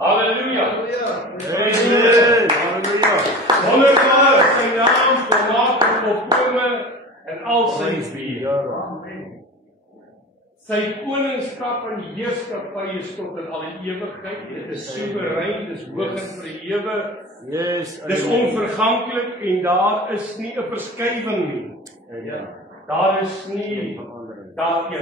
Halleluja. Wonderbaar is sy naam, volmaak en volkome in al sy wees. Sy koningskap en heerskappy is tot in alle ewigheid. Dit is soewerein, dit is hoog en verhewe. Dis onverganklik en daar is nie 'n verskywing nie. Daar is nie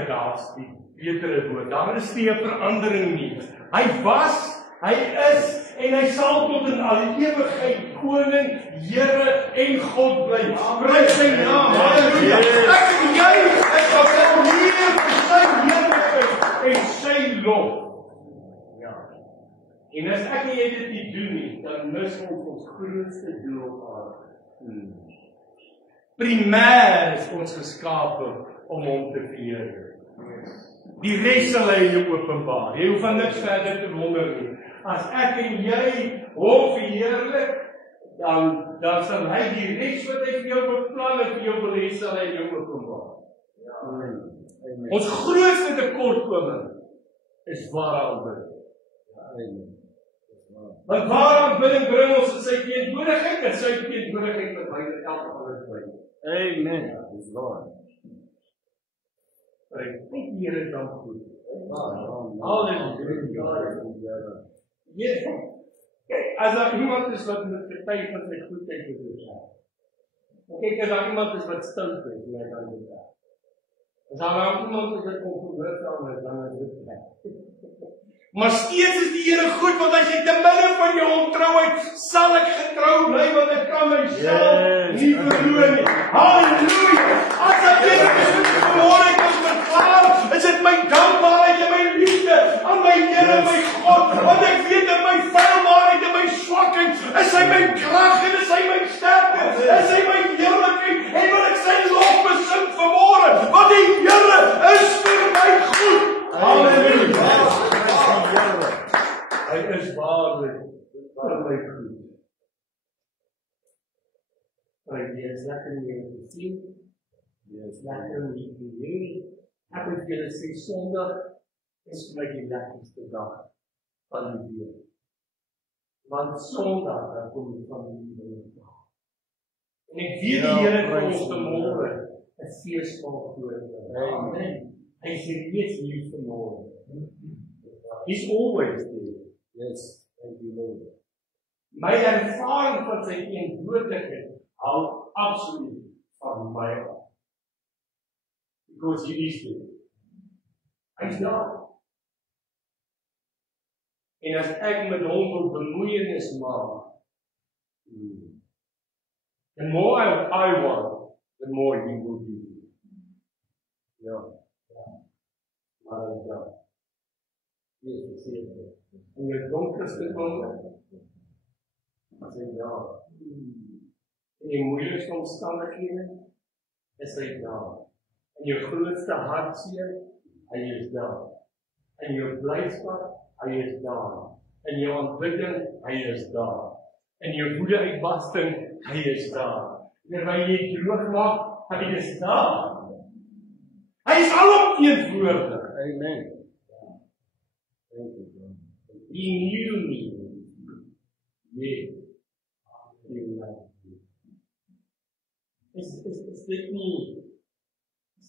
daar's die betere woord. Daar is nie 'n verandering nie. Hy was, hy is en hy sal tot in alle ewigheid koning, Here en God bly. Prys sy naam. Halleluja. Ek en jy is op hier vir sy heerlikheid en sy lof. Ja. En as ek en jy dit nie doen nie, dan mis ons grootste doel op aarde. Primêr is ons geskape om hom te verheerlik. Die res sal hy jou openbaar. Jy hoef van niks verder te wonder nie. As ek en jy hom verheerlik, dan sal hy die res wat hy vir jou beplan en vir jou wil hê, sal hy jou openbaar. Amen. Ons grootste tekortkoming is ware aanbidding. Amen. Want ware aanbidding bring ons in sy teenwoordigheid en sy teenwoordigheid verwyder elke ander twyfel. Amen. Dis waar. Ek dink die Here is dan goed. Halleluja. Kyk, as daar iemand is wat met getuig van sy goedheid bedoel. Kyk, as daar iemand is wat stout is, dan is dit. As daar iemand is wat ongehoorsaam is, dan is dit reg. Maar steeds is die Here goed, want as jy te midde van jou ontrouheid, sal ek getrou bly, want ek kan myself nie verloor nie. Halleluja! As ek vanmôre kan verklaar, is dit my dankbaarheid en my liefde aan my Here, my God, want ek weet dat my feilbaarheid en my swakheid, is hy my krag en is hy my sterkte, is hy my heerlikheid, en wil ek sy lof besing vanmôre, want die Here is vir my goed. Halleluja! Hy is waarlik vir my goed. Hy is lekker om jou te sien. Hy is lekker om jou te leer. Ek moet julle sê, Sondag is vir my die lekkerste dag van die week. Want Sondag, dan kom die familie by mekaar. En ek weet die Here vir ons vanmôre 'n feesmaal voorberei. Amen. Hy sê reeds hier vanmôre. He's always there. Yes, thank you, Lord. My ervaring van sy teenwoordigheid hou absoluut van my af. Because he is there. Hy's daar. En as ek met hom wil bemoeienis maak, the more I want, the more he will do. Ja. Maar hy is daar. Jesus sê dit. In jou donkerste oomblik, as hy daar. In die moeilikste omstandighede, is hy daar. In jou grootste hartseer, hy is daar. In jou blydskap, hy is daar. In jou aanbidding, hy is daar. In jou woede-uitbarsting, hy is daar. Terwyl jy droog maak, hy is daar. Hy is alomteenwoordig. Amen. He knew me. Yes. Is dit nie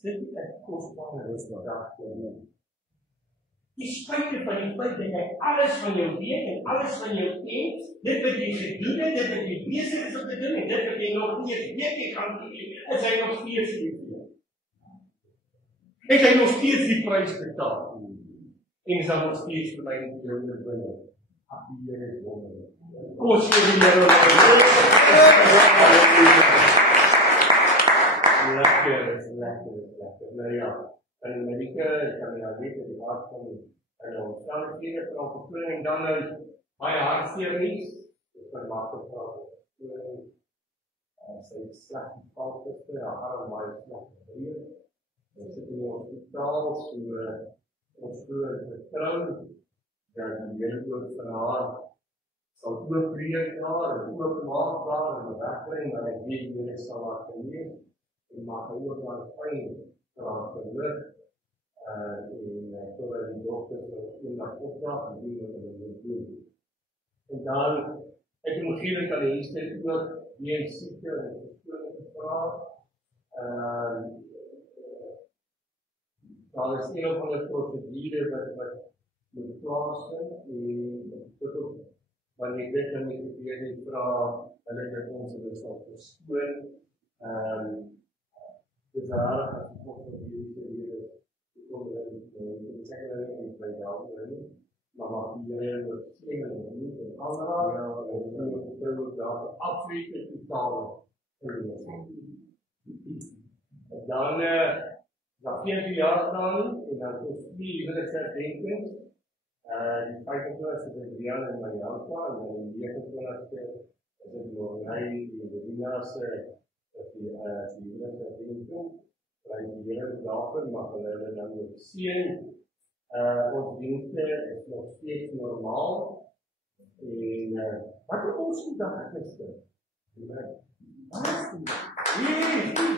'n kosbare dag vir my? Die spyte van die feit dat jy alles van jou weet en alles van jou ken, dit wat jy gedoen het, dit wat jy besig is om te doen en dit wat jy nog nie weet jy gaan doen, is hy nog steeds lief vir jou. Het hy nog steeds die prys betaal? En is daar nog steeds vir my en vir jou binne. Ag, die Here is wonderlik. Kom ons sê die Here. Lekker. Nou ja, in Amerika kan jy weet dat die hart van die omstandighede van ons verpleeging dan baie hartseer is. Dit kan maak het sy sleg geval gister, haar baie sleg gebeur. Ons sit in die hospitaal, so ons glo vertrou dat die Here ook vir haar sal oopbreek daar en oopmaak daar en wegbring, maar ek weet die Here sal haar genees en maak hy ook haar pyn vir haar verhoog. en totdat die dokters eendag opdrag en doen wat hulle moet doen. En dan het die omgewing aan die instituut ook die siekte en verskoning gevra. Daar is een of ander procedure wat moet plaasvind en tot op wanneer dit dan nie gebeur nie, vra hulle dat ons dit sal verskoon. Dit is raar as die volk van hierdie rede kom dit sê hulle nie by daar nie, maar mag die Here oor sien en nie en alraai en probeer daar afweek totaal. Dan na 14 jaar staan en dan ons 4 huweliksherdenkings. Die 25ste is Rian en Marianka en dan die 29ste is dit Lornay en Rina se die huweliksherdenking. Die Here daarvoor mag hulle dan ook seën. Ons dienste is nog steeds normaal. En wat het ons vandag gister?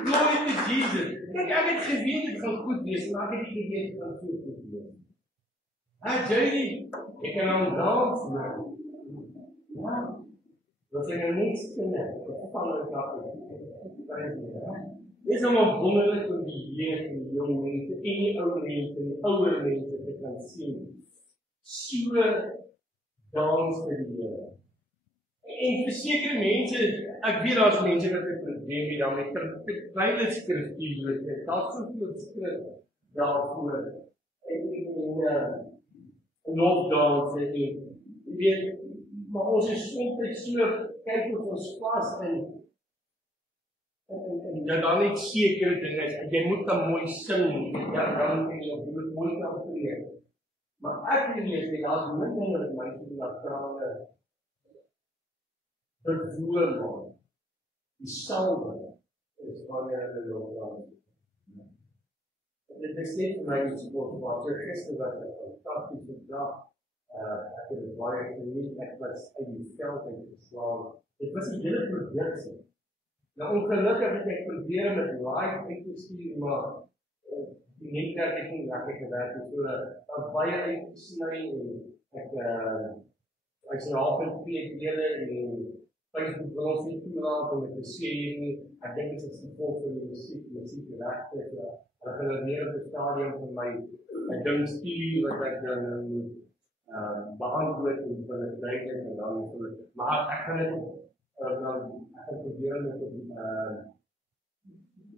Glory to Jesus. Kijk, ek het geweet het gaan goed wees, maar ek het nie geweet het gaan so goed wees. JD, ek kan nou dans, man. Ja, wat jy nou niks kunnen, ek val in kap. Dit is allemaal wonderlik om die jeugd en die jong mense en die oude mense en die oude mense te kan sien. So dans vir die Here. En vir sekere mense, ek weet daar is mense wat 'n probleem het daarmee, terwyl skriftuurlik, daar's soveel skrif daarvoor. En lofdans en jy weet, maar ons is soms so, kyk hoe ons vas en dan net sekere dinge is, jy moet dan mooi sing, ja, dan en jy moet mooi kan preek. Maar ek wil lees, daar's min dinge wat my dat trane vervoer word. Die salwe is wanneer hulle lofdans. Dit is net vir my iets wat gister was 'n fantastiese dag. Ek het dit baie geniet, ek was uit die veld uitgeslaan. Dit was 'n hele produksie. Nou ongelukkig het ek probeer met live uit te stuur, maar die netwerk het nie lekker gewerk nie, so dat baie uitgesny en ek is half in 2 dele en Facebook wil ons nie toelaat om dit te sê nie. Ek dink dit is die gevolg van die musiekregte. Hulle gaan dit neer op die stadium van my 'n ding stuur wat ek dan moet beantwoord en van het duidelik en dan maar ek gaan dit ek gaan probeer met op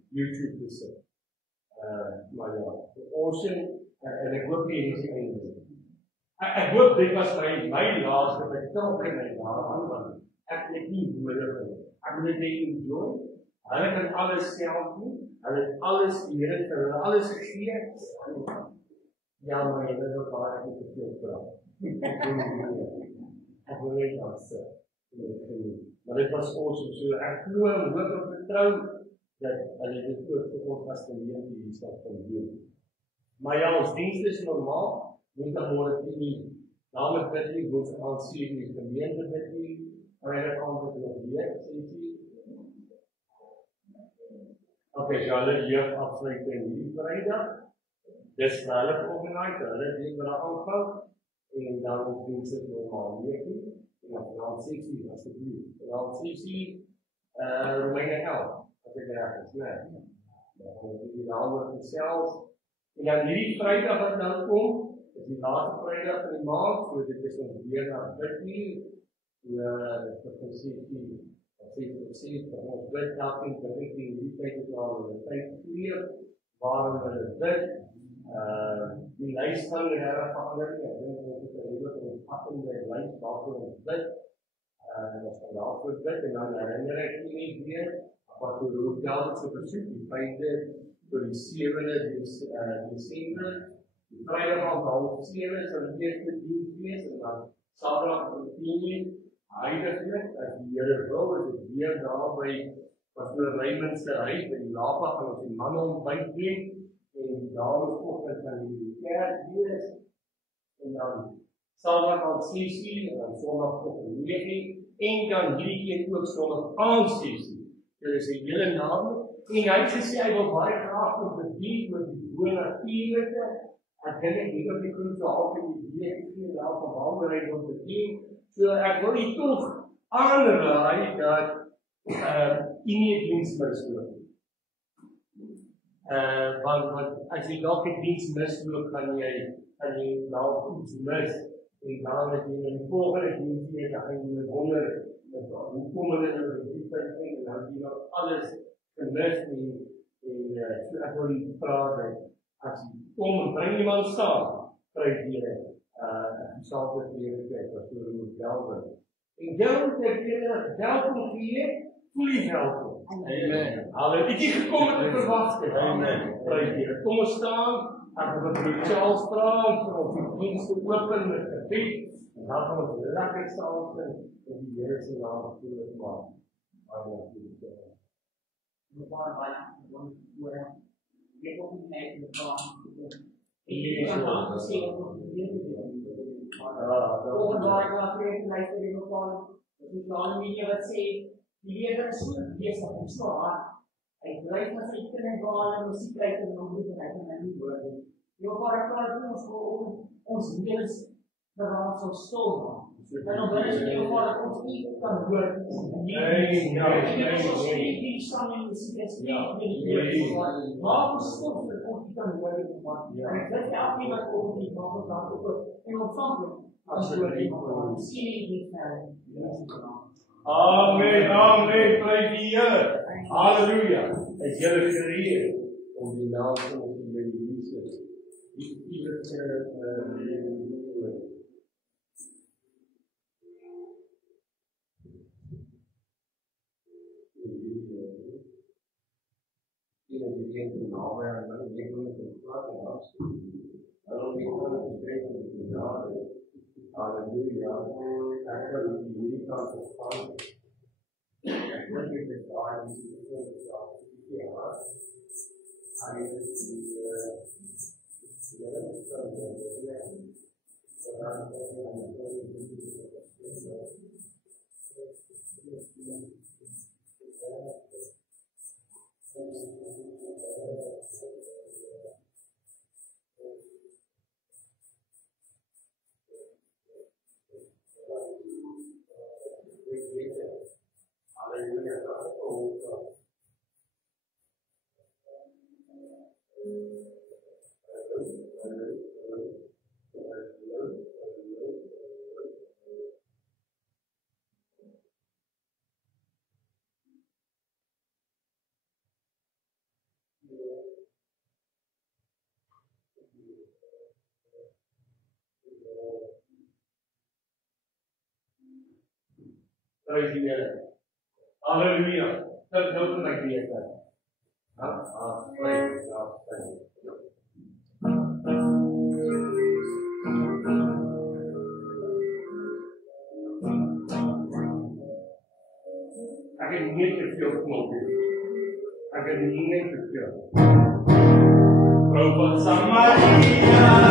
YouTube te sit. Maar ja, Ocean en ek hoop nie is einde. Ek hoop dit was my laaste betrokke in my daaraan, want ek het nie nodig nie. Ek moet dit enjoy. Hulle kan alles self doen. Hulle het alles die Here vir hulle alles gegee. Ja, maar dit is baie ek moet te veel praat. Ek wil net sê, maar dit was awesome. So ek glo en hoop en vertrou dat hulle dit ook vir ons as gemeente hier sal kan doen. Maar ja, ons dienste is normaal. Woensdagmôre 10:00 dames bid nie, woensdag 7:00 die gemeente bid nie. Vrydag aand is nog weer 6:00. Okay, so hulle jeug afsluiting hierdie Vrydag. Dis hulle organiseer, hulle doen wat aangaan en dan ons dienste normaal 9:00 en dan 6:00 asseblief. Dan 6:00 Romeine 11. As ek reg is, né? Dan gaan ons daaroor gesels. En dan hierdie Vrydag wat nou kom, is die laaste Vrydag van die maand, so dit is ons weer na bidnie. Dit is presies ons bid elkeen vir hierdie tyd is al hulle tyd geleef, waarom hulle bid. Die lys gaan regtig verander nie. Ek dink ons het 'n hele omvattende lys waarvoor ons bid. Ons gaan daarvoor bid en dan herinner ek julle weer wat oor Hoofdel se versoek, die 5de tot die 7de Desember. Die Vrydag om 7:30 sal die eerste diens wees en dan Saterdag om 10:00 heiliglik, as die Here wil, is dit weer daar by Pastoor Raymond se huis by die Lapa gaan ons die manne ontbyt doen en die dames oggend gaan die kerk wees en dan Saterdag om 6:00 en dan Sondag om 9:00 en dan hierdie keer ook Sondag aand 6:00. Dit is 'n hele naweek en hy het gesê hy wil baie graag op bedien oor die hoe natuurlike ek dink hier op die groep so half in die week hier daar van Walberg om te doen. So ek wil u tog aanraai dat u nie 'n diens misloop. Want as jy dalk 'n diens misloop, kan jy dalk iets mis. En dan het jy in die volgende diens weer gaan jy wonder hoe kom hulle nou die tyd in en dan jy nou alles gemis en so ek wil die vraag dat as jy kom en bring iemand staan, kry jy saam met die kerk wat jy moet help. En jou het jy welkom gee, voel jy welkom. Amen. Halleluja. Het jy gekom met 'n verwagting? Amen. Kry jy. Kom ons staan. Ek wil met Charles praat om die diens te open met gebed. En dan gaan ons lekker saam sing en die Here se naam groot maak. Amen. Mevrouw Wijn, ik ook niet mee te gaan. Ik kan ook misschien ook nog niet volgende jaar laat ik luister in mevrouw. Dat is dan een meneer wat zegt, die weer dat is goed, die is dat niet zo hard. Ik blijf maar zeker in gaan en muziek kijken en omroep en ik kan niet worden. Je wordt er ons levens verhaal zo stil. En dan ben je heel vaak ons niet kan horen. Die staan in de situatie maar ons stil dat ons niet kan horen. En ik zeg elke keer dat ook niet mag dat ook en ontvankelijk als je het misschien niet Amen, amen, prys die Here. Halleluja. Is julle gereed om die naam van ons Here Jesus die ewige lewe te doen? Hier is die naam en dan die naam van God en ons. Dan die naam van die naam. Halleluja. Ek wil hierdie kant staan. Ek wil net die daai die praise die Here. Halleluja. Dit nou kom ek weer kyk. Praise God. Ek het nie te veel knoppe. Ek het nie te veel. Vrou van Samaria,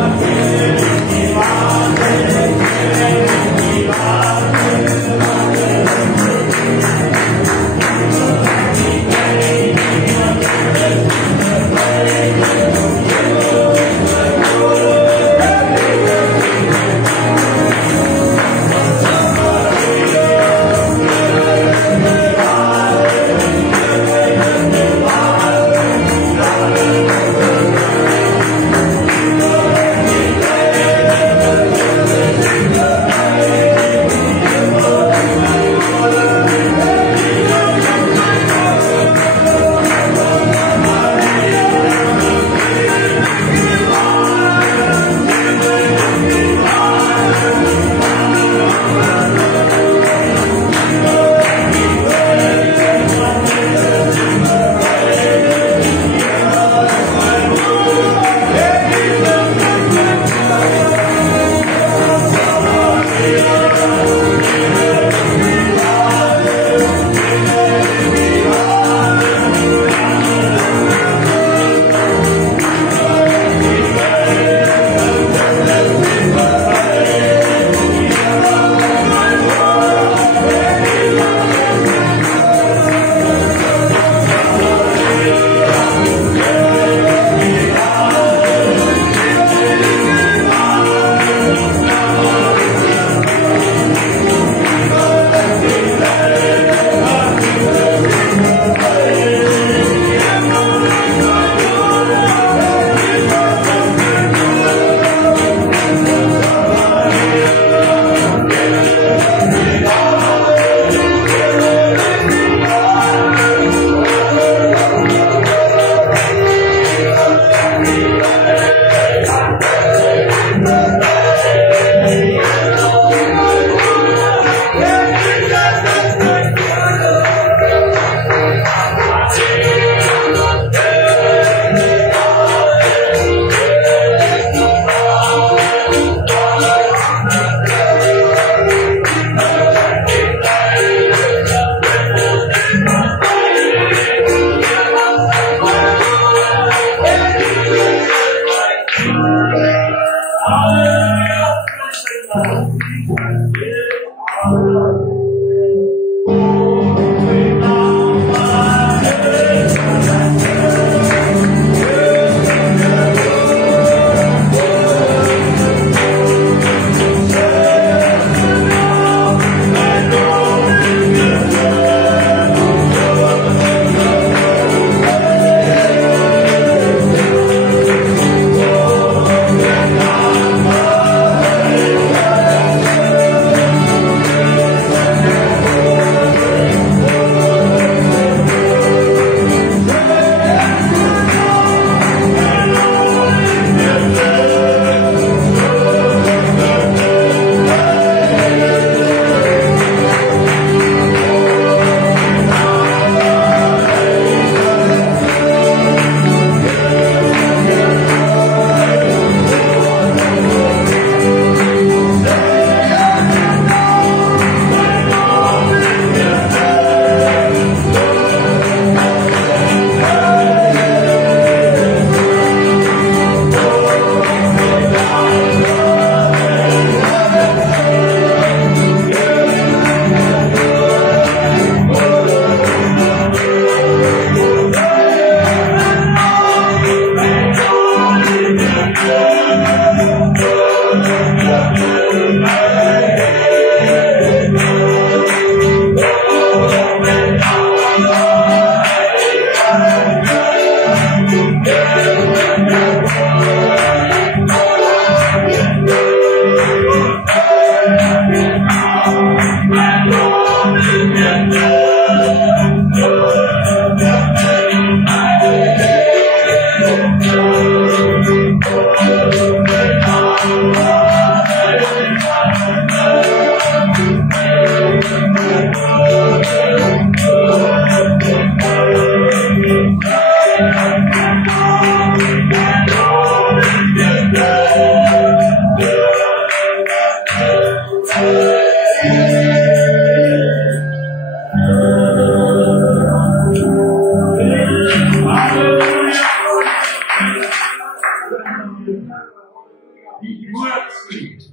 die woord spreek.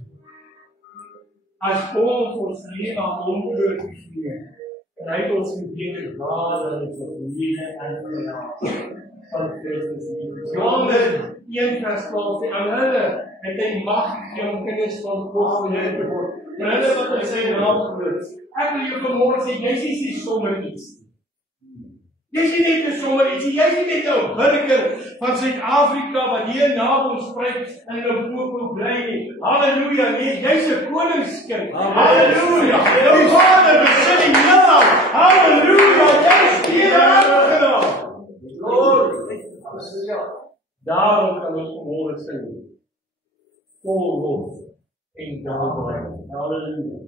As ons ons lewe aan hom oorgee, en hy het ons gegee ware en verliefde en genade van Christus liefde. Johannes 1:12 sê aan hulle het hy mag gegee om kinders van God te word. En hulle wat in sy naam glo. Ek wil jou vanmôre sê, jy is nie sommer iets. Jy is nie net sommer iets, jy is nie net 'n burger van Suid-Afrika wat hier naby ons spreek en in 'n popo bly nie. Halleluja, nee, jy's 'n koningskind. Halleluja. Jou Vader besit in jou. Halleluja, jy's hier aangenaam. Halleluja. Daarom kan ons vanmôre sing. Vol lof en dankbaarheid. Halleluja.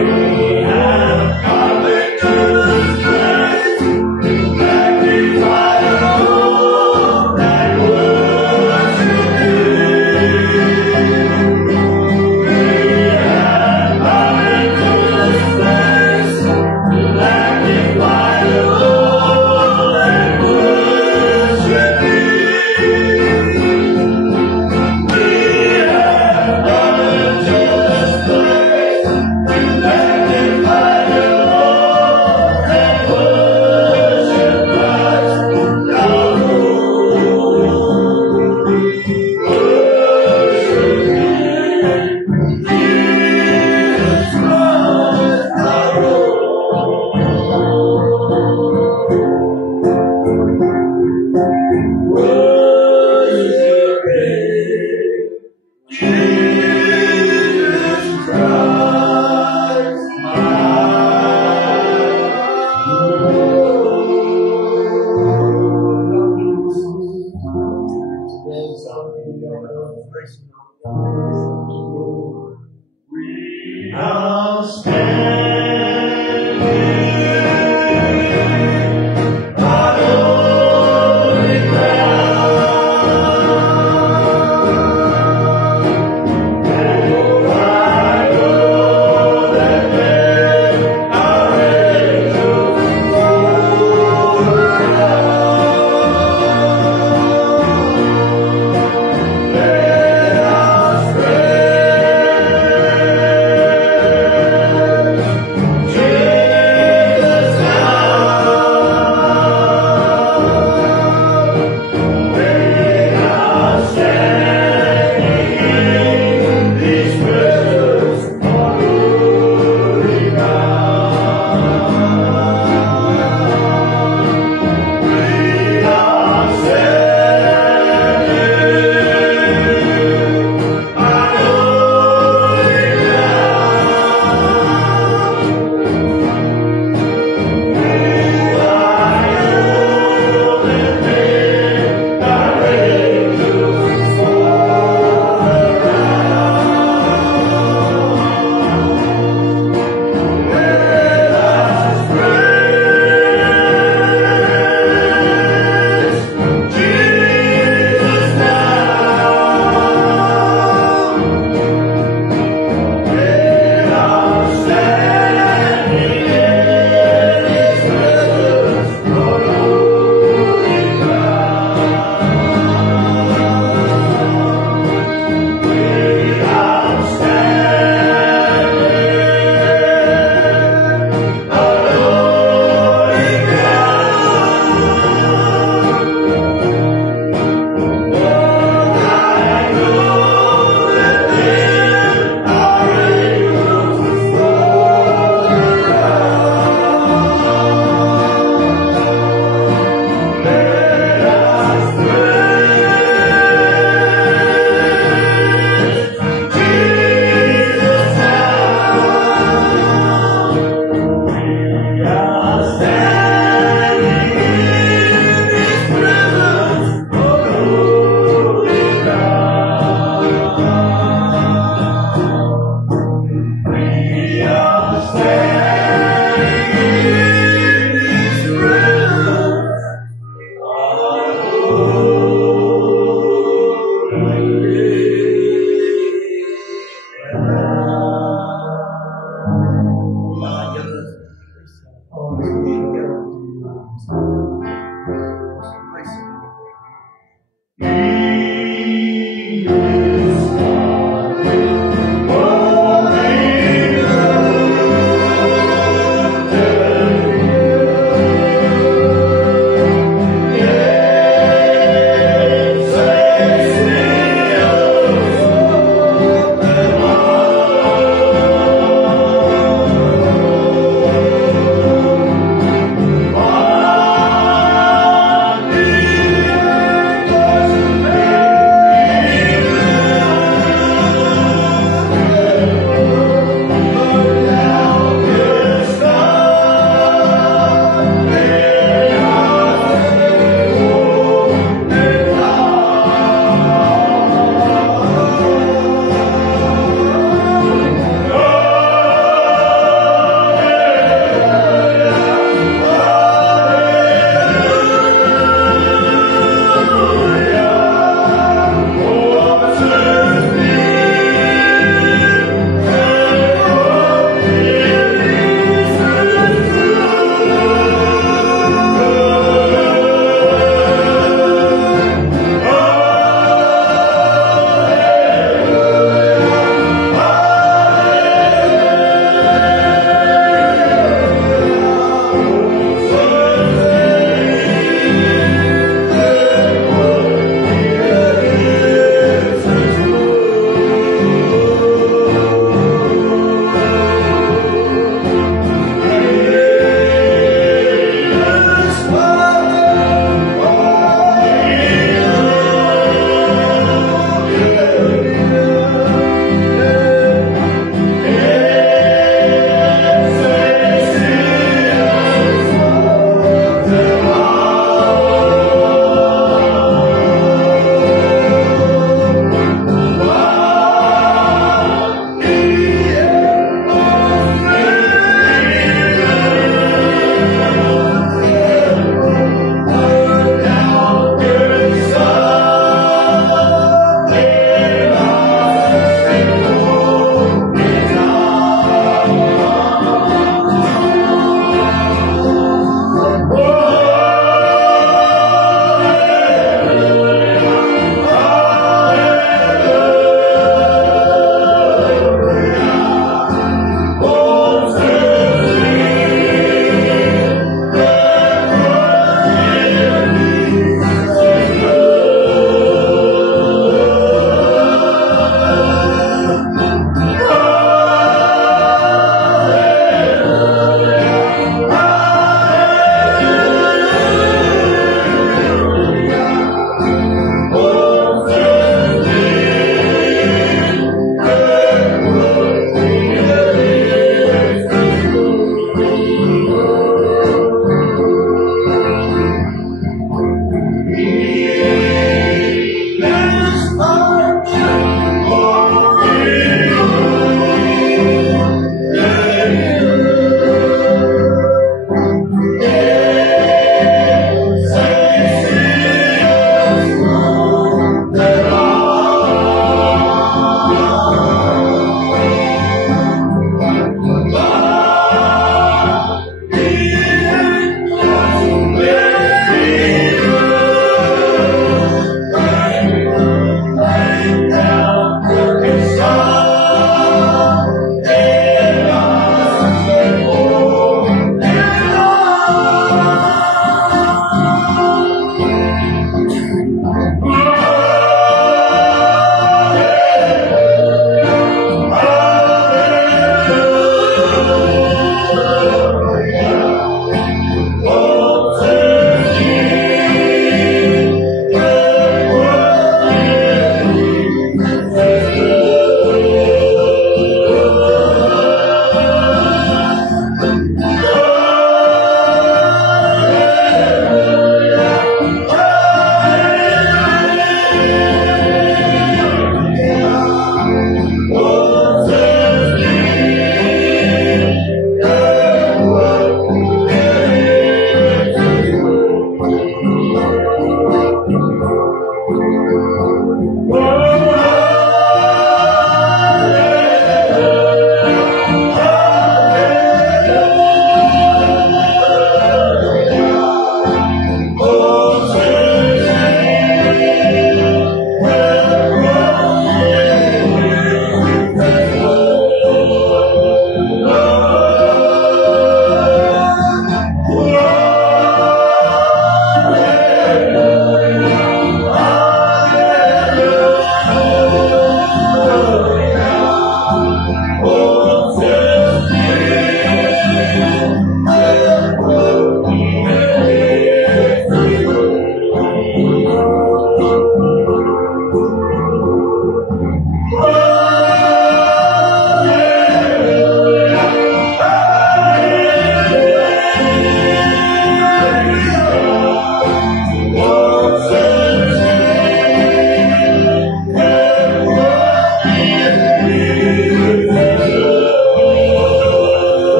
Let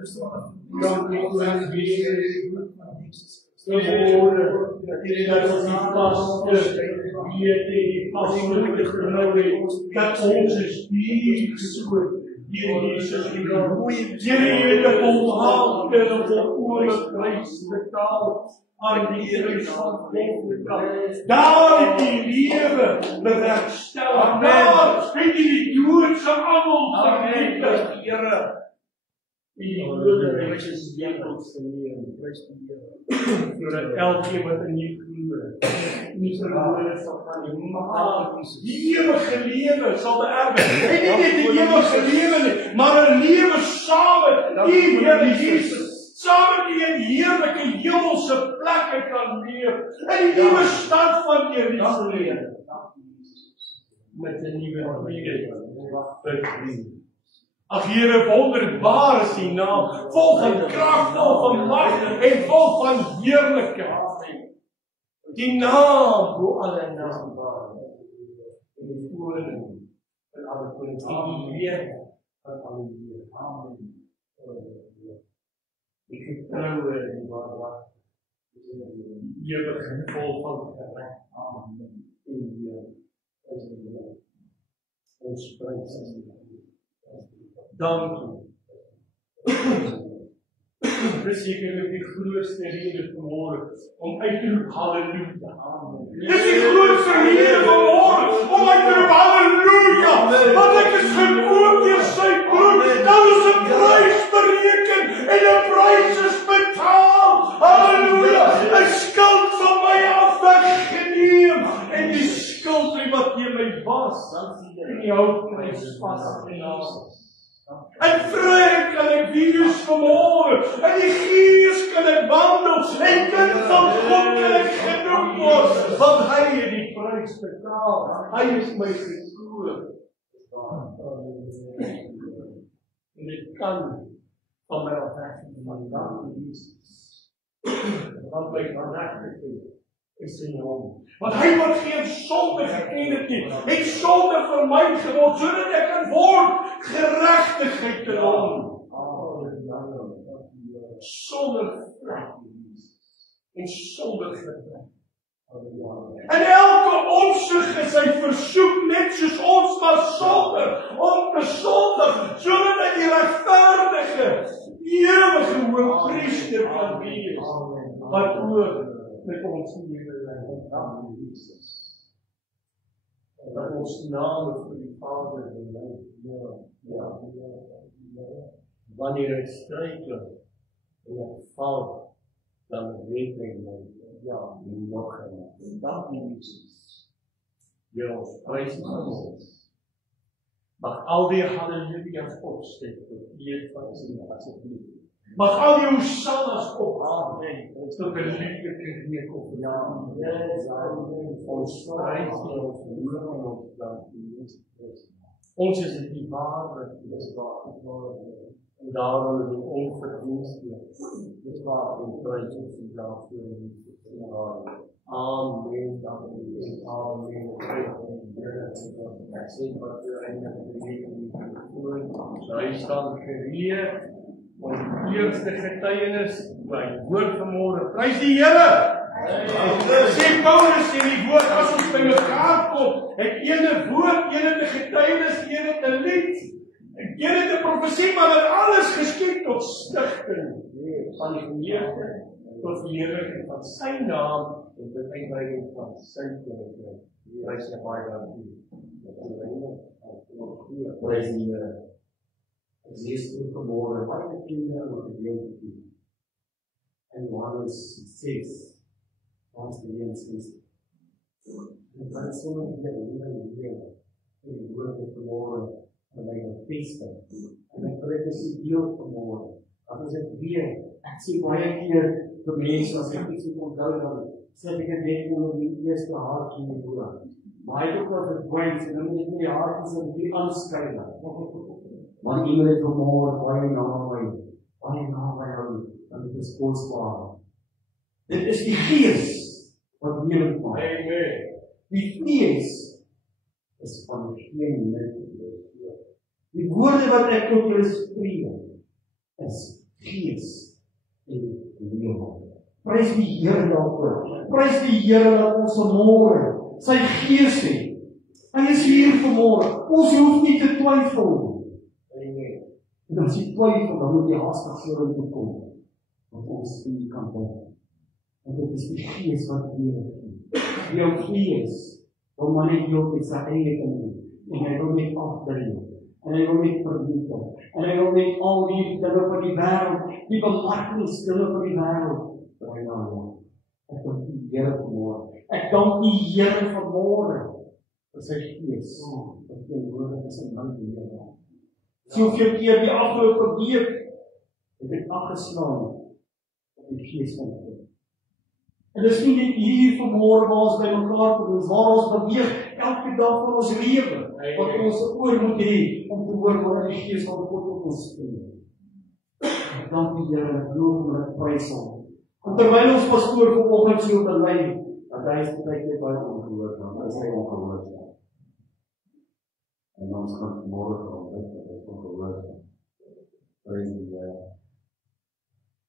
Dank u vir die woorde, dat ons die vaste weet en die vaste vernou het, dat ons is hier gesoek. Here Jesus, Here het 'n volmaakte en volkome prys betaal aan die kruis van Golgotha. Daar het die lewe bewerkstellig. Daar het die dood se almal vernietig, Here. Die doderyk is wêrelds verneem, prys die Here. Sodat elkeen wat in U glo, nie verlore sal gaan nie, maar die ewige lewe sal beerwe. En nie net die ewige lewe nie, maar 'n lewe saam met U, Here Jesus. Saam met U in heerlike hemelse plekke kan leef. In die nuwe stad van Jerusalem. Met 'n nuwe vrede. Ag Here, wonderbaar is U naam, vol van krag, vol van mag en vol van heerlikheid. Die naam bo alle name. En die koning van alle konings, die Heer van alle Here. Amen. Die getroue en die waarheid. Die ewige vol van gereg. Amen. En die ons prys. Dank U. Dis sekerlik die grootste rede vanmôre om uit te roep haleluja. Amen. Dis die grootste rede vanmôre om uit te roep haleluja. Want ek is gekoop deur sy bloed. Daar is 'n prys bereken en 'n prys is betaal. Halleluja. 'n Skuld van my af weggeneem en die skuld wat teen my was, en die hou my vas in Jesus. En vryheid kan ek wees vanmôre, en die Gees kan ek wandel, en kind van God kan ek genoem word, want hy het die prys betaal. Hy is my gekoop. En dit kan van my af weg, van dank Jesus. Want my gerechtigheid is in hom. Want hy wat geen sonde geken het nie, het sonde vir my geword, sodat ek kan word geregtigheid in hom. Sonder vlek en sonder gebrek. En elke opsig is hy versoek, net soos ons maar sonder, onbesondig, sodat hy die regverdige, ewige hoëpriester kan wees, wat oor met ons lewe lê. Dank U Jesus. Dat ons name vir die Vader bely. Ja. Wanneer hy struikel en hy val, dan weet hy my. Ja, nog eenmaal. Dank U Jesus. Here, ons prys U. Mag al die halleluja's opsteek tot eer van sy naam asseblief. Mag al die hosannas opgaan tot 'n lieflike week op ja. Ons prys U, ons verhoor en ons dank U. Ons is die ware, dis waar. En daarom is het onverdienstelijk. Dis waar en prys ons U daarvoor in Amen. Amen. Ek sê wat jy hy staan gereed om die eerste getuienis by woord vanmôre. Prys die Here. Sê Paulus in die woord, as ons by mekaar kom, het ene woord, ene getuienis, ene 'n lied, ene 'n profesie, maar dit alles geskied tot stigting van die gemeente, tot die heerlikheid van sy naam en tot uitbreiding van sy koninkryk. Prys baie dankie. Prys die Here. Ons lees vanmôre baie kinders oor die gedeelte in Johannes 6. Ons lees en dan sê ons hier in die woord vanmôre van my feeste. En ek wil dit is deel vanmôre. As ons dit weer, ek sê baie keer vir mense, as ek iets onthou, dan sê ek net oor die eerste haartjie in die boer. Maar hy het ook wat verdwijn, en dan moet ek die haartjies en die aanskryf. Want iemand het vanmôre baie naby hou, en dit is kostbaar. Dit is die Gees wat lewend maak. Amen. Die Gees is van geen nut. Die woorde wat ek tot julle spreek, is Gees en lewe. Prys die Here daarvoor. Prys die Here dat ons vanmôre sy Gees het. Hy is hier vanmôre. Ons hoef nie te twyfel. Amen. En as jy twyfel, dan moet jy haastig vorentoe kom. Want ons vir U kan bid. Want dit is die Gees wat lewe gee. Jou Gees wil maar net jou sy eie kan doen. En hy wil net afdreef. En hy wil net vernietig. En hy wil net al die dinge van die wêreld, die bemarkingsdinge van die wêreld, draai na hom. Ek dank die Here vanmôre. Ek dank die Here vanmôre vir sy Gees. Dat jy hoor is in my lewe. Soveel keer die afgelope week het ek afgeslaan op die Gees van God. En dis nie net hier vanmôre waar ons by mekaar kom, waar ons beweeg elke dag van ons lewe, wat ons oor moet hê om te hoor wat die Gees van God op ons spreek. Ek dank die Here, ek loof en ek prys hom. En terwyl ons pastoor vanoggend so belei, dat hy is tyd net baie ongehoord, want hy is ongehoord. En ons gaan môre gaan, dat hy ongehoord. Prys die Here.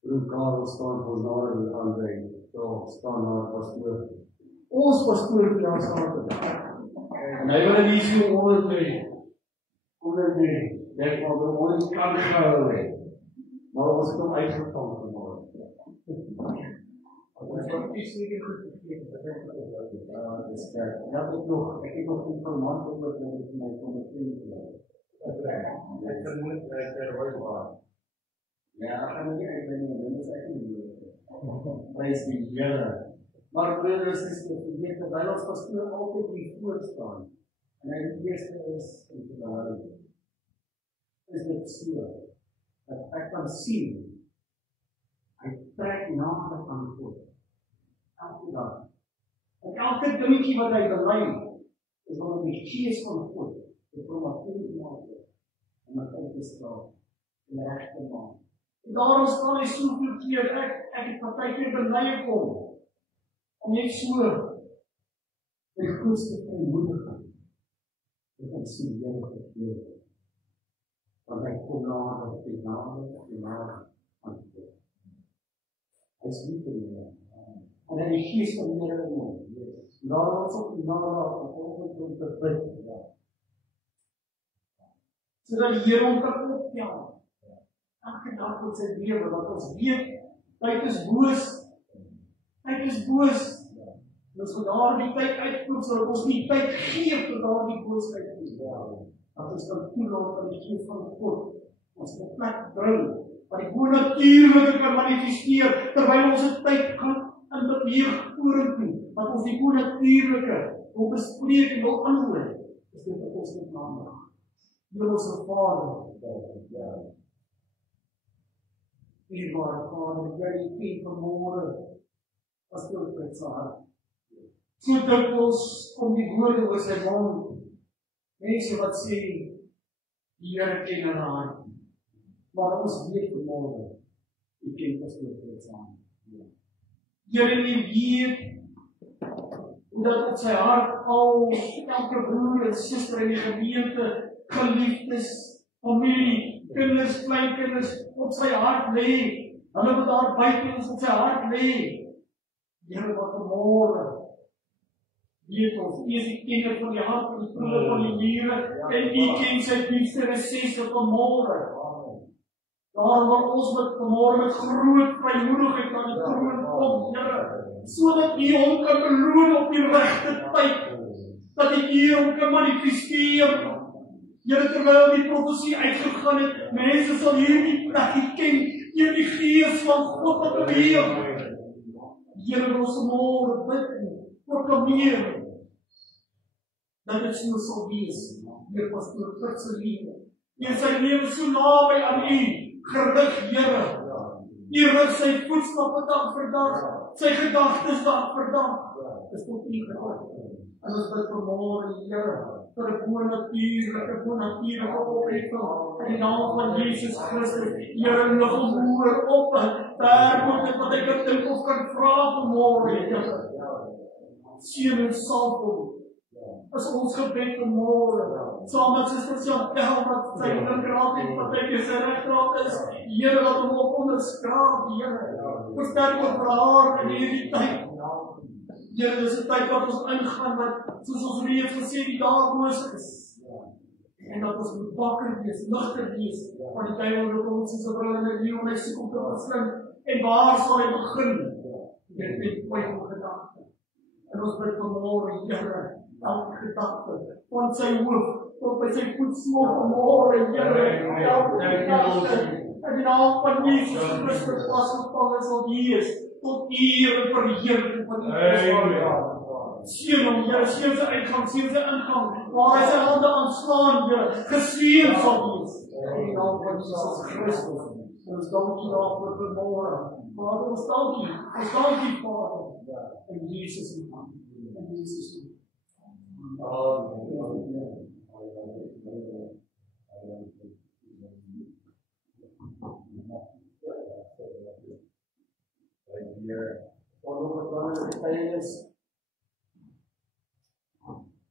Broer Karel staan voor nader en aan sy staan na pastoor. Ons pastoor vir jou staan. En hy wil nie so onder die, denk maar dat ons kan gehou het. Maar ons het hom uitgevang vanmôre. Ons het iets nie goed gekeken, dat is sterk. Ek het nog informant oor dat my kommersie ek vermoed terwyl waar. Ja, ek gaan nie uitbring, dit is ek nie. Prys die Here. Maar broeders is vergeet terwyl ons pastoor altyd hier voor staan. En hy die eerste is in die wêreld. Is dit so dat ek kan sien hy trek nader aan God. Elke dag. En elke dingetjie wat hy belei is om die Gees van God te promoveer maak. En met uit te staan en reg te maak. En daarom staan hy soveel keer, ek het partykeer belei kom, om net so, die grootste vrymoedigheid, dat ek sien jy gebeur, want hy kom nader, die nader, aan God. Hy is lief vir jy, en hy die Gees van die Here in hom, daarom is ook die nader, om te bid, sodat die Here hom kan optel, elke dag met sy lewe, wat ons weet, tyd is boos, ons moet daar die tyd uitvoer, sodat ons nie tyd gee tot daar die boosheid is, dat ons kan toelaat aan die Gees van God, ons op plek bring, wat die bonatuurlike kan manifesteer, terwyl ons die tyd gaan in beweeg vorentoe, dat ons die bonatuurlike wil bespreek en wil aanhoor, is dit wat ons moet maandag. Hemelse Vader, Dierbare Vader, jy ken vanmôre as ook met sy hart. So dikwels kom die woorde oor sy mond, mense wat sê, die Here ken hulle hart. Maar ons weet vanmôre, jy ken as ook met sy hart. Here, jy weet, hoe dat op sy hart al elke broer en suster in die gemeente, geliefdes, familie, kinders, kleinkinders op sy hart lê, hulle wat daar buite is op sy hart lê. Here, wat vanmôre weet ons, U is die kenner van die hart en die proewe van die niere, en U ken sy diepste resesse vanmôre. Daarom wil ons vanmôre met groot vrymoedigheid aan die troon kom, Here, sodat U hom kan beloon op die regte tyd, dat U hom kan manifesteer. Here, terwyl die profesie uitgegaan het, mense sal hierdie plek ken, deur die Gees van God wat beweeg. Here, ons môre bid en proklameer dat dit so sal wees. Hier pastoor Fritz se lewe. En sy lewe so naby aan U, gerig, Here. U rig sy voetstappe dag vir dag, sy gedagtes dag vir dag. Dis tot U gekom. En ons bid vanmôre, Here, vir 'n bonatuurlike opheffing in die naam van Jesus Christus. Here, lig ons hoor op, daar moet dit wat ek dink of kan vra vanmôre, Here. Seën en salf hom. Is ons gebed vanmôre, saam met Suster Chantel wat sy linkerhand en wat sy regterhand is. die Here laat hom op onderskraap, die Here. Versterk ons vir haar in hierdie tyd. Here, dis 'n tyd wat ons ingaan wat soos ons reeds gesê die dae boos is. En dat ons moet wakker wees, ligter wees, want die duiwel roep ons soos 'n brullende leeu om ons soek om te verslind. En waar sal hy begin? Met twyfelgedagte. En ons bid vanmôre, Here, elke gedagte van sy hoof tot by sy voetsmol vanmôre, Here, elke gedagte in die naam van Jesus Christus was ons Paulus sal wees tot eer en verheerliking van die Here. Seën hom, Here, seën sy uitgang, seën sy ingang, waar hy sy hande aanslaan, Here, geseën sal wees. In die naam van Jesus Christus. Ons dankie daarvoor vanmôre. Vader, ons dankie, Vader. In Jesus naam. In Jesus naam. Amen.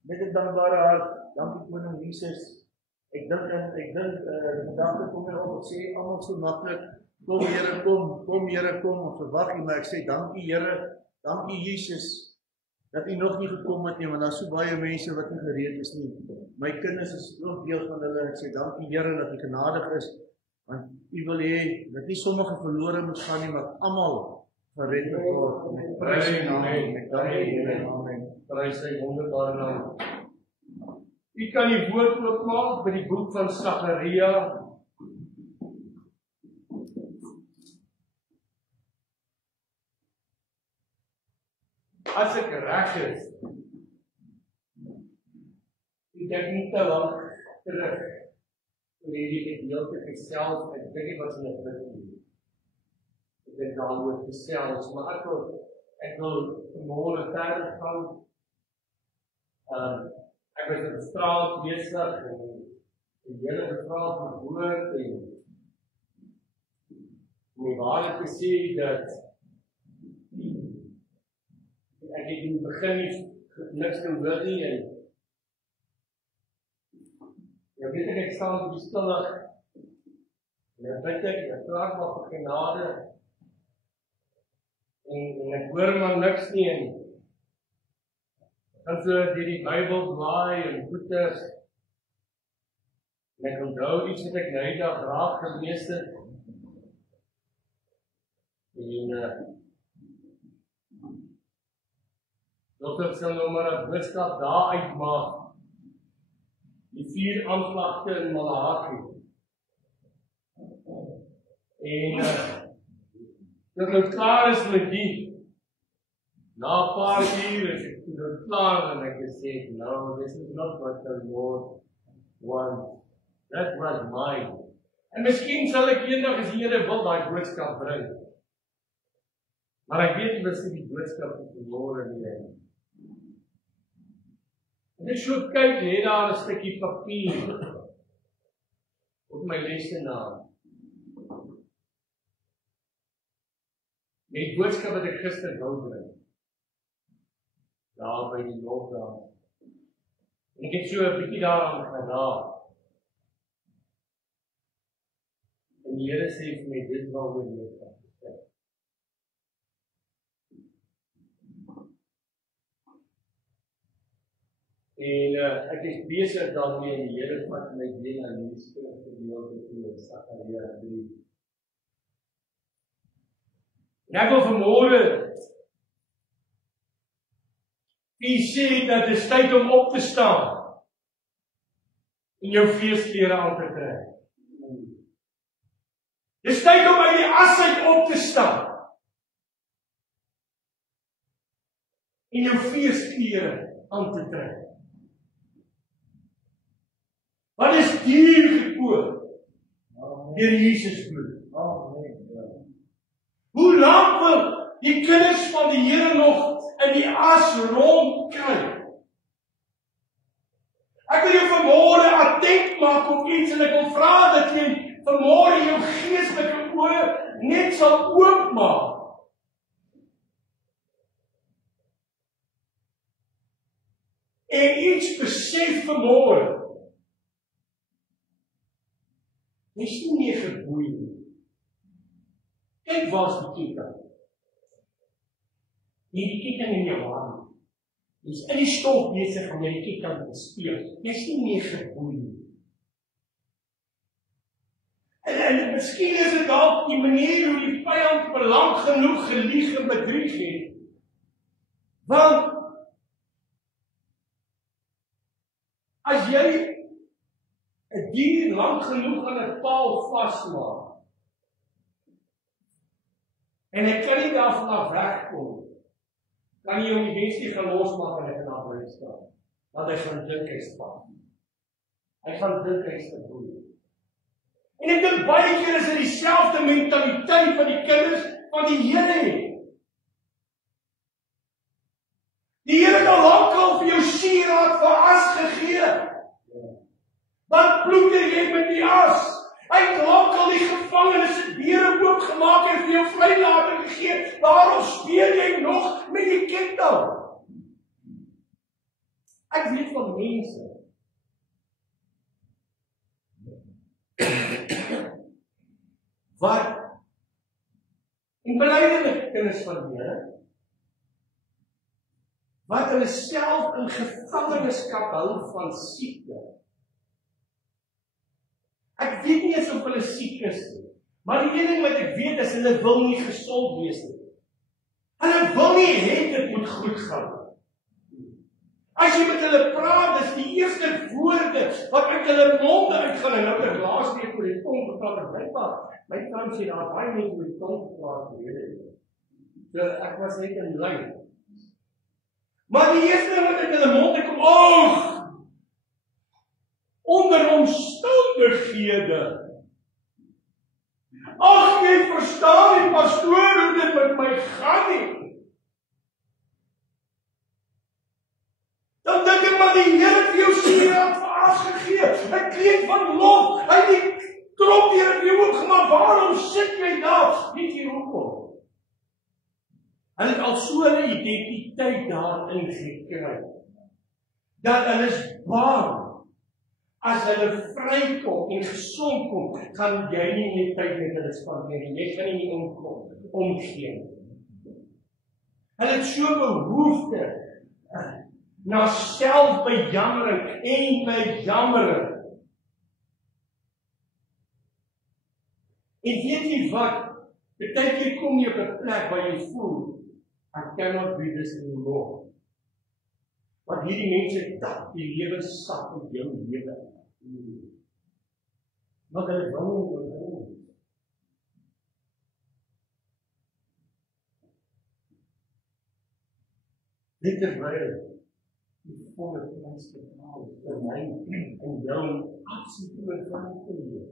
Met 'n dankbare hart, dankie Koning Jesus. Ek dink gedagte kom hier op sê almal so maklik, kom Here, kom Here, kom, ons verwag U, maar ek sê dankie Here, dankie Jesus dat U nog nie gekom het nie, want daar's so baie mense wat nie gereed is nie. My kinders is ook deel van hulle. Ek sê dankie Here dat U genadig is, want U wil hê dat nie sommige verlore moet gaan nie, maar almal gered moet word. Prys U naam. Amen. Prys sy wonderbare naam. U kan die woord oopmaak by die boek van Sagaria. As ek reg is, ek dink nie te lank terug oor hierdie gedeelte gesels, ek dink nie wat se net nie. Ek dink daaroor gesels, maar ek wil vanmôre verder gaan. Ek was op die straat besig en die hele gevra van woord en my waarheid te sê dat ek het in die begin niks gehoor nie en ek weet ek staan op die stillig en ek bid ek vraag maar vir genade en ek hoor maar niks nie en so deur die Bybel blaai en goeders en ek onthou iets wat ek nou die dag raak gelees het en Dokter sal nou maar 'n boodskap daar uitmaak. Die 4 aanklagte in Malagi. En dit nou klaar is met die. Na 'n paar ure is ek nou klaar en ek sê, no, this is not what the Lord wants. That was mine. En miskien sal ek eendag as die Here wil daai boodskap bring. Maar ek weet nie wat die boodskap van môre nie. En ek so kyk, lê daar 'n stukkie papier op my lesenaar. Die boodskap wat ek gister wou bring. Daar by die lockdown. En ek het so 'n bietjie daaraan geraak. En die Here sê vir my, dit waaroor jy praat. En ek is besig daarmee en die Here vat my weer na die skrifgedeelte toe in Sagaria 3. En ek wil vanmôre wie sê dat dit tyd om op te staan en jou feesklere aan te trek. Dis tyd om uit die as uit op te staan en jou feesklere aan te trek. Wat is duur gekoop deur Jesus bloed? Hoe lank wil die kinders van die Here nog in die as rondkry? Ek wil jou vanmôre attent maak op iets en ek wil vra dat jy vanmôre jou geestelike oë net sal oopmaak. En iets besef vanmôre. Jy is nie meer geboei nie. Kyk waar's die ketting. Die ketting in jou hand. Jy's in die stof besig om jy die ketting te speel. Jy's nie meer geboei nie. En miskien is dit dalk die manier hoe die vyand belang genoeg gelieg en bedrieg het. Want as jy 'n dier lank genoeg aan 'n paal vasmaak en hy kan nie daarvan af wegkom, kan jy hom eventueel gaan losmaak en hy kan daar bly staan. Want hy gaan dink hy's vas. Hy gaan dink hy's geboei. En ek dink baie keer is dit dieselfde mentaliteit van die kinders van die Here. Die Here het al lankal vir jou sieraad vir as gegee. Wat ploeter jy met die as? Hy het lankal die gevangenes se deure oopgemaak en vir jou vrylating gegee. Daarom speel jy nog met die ketting. Ek weet van mense wat en beleidende kinders van die Here wat hulle self in gevangenskap hou van siekte. Ek weet nie eens of hulle siek is nie, maar die een ding wat ek weet is hulle wil nie gesond wees nie. Hulle wil nie hê dit moet goed gaan. As jy met hulle praat, dis die eerste woorde wat uit hulle monde uitgaan. En nou het laas week oor die tong gepraat, my vrou sê daar baie mense oor die tong gepraat het. So ek was net in lyn. Maar die eerste ding wat uit hulle monde kom, onder omstandighede. Ag, jy verstaan die pastoor hoe dit met my gaan nie. Dan dink ek maar die Here het jou sieraad vir afgegee. 'n Kleed van lof. Hy het die trop hier in jou oopgemaak. Waarom sit jy daar? Weet jy hoekom? Hulle het al so 'n identiteit daarin gekry. Dat hulle is bang. As hulle vrykom en gesond kom, gaan jy nie meer tyd met hulle spandeer nie. Jy gaan nie omgee. Hulle het so behoefte na selfbejammering en bejammering. En weet jy wat? Partykeer kom jy op 'n plek waar jy voel, I cannot do this anymore. Want hierdie mense tap die lewe sak in jou lewe. Maar hulle wil nie. Dit terwyl die volle mense vir my en jou absoluut oorwinning te leef.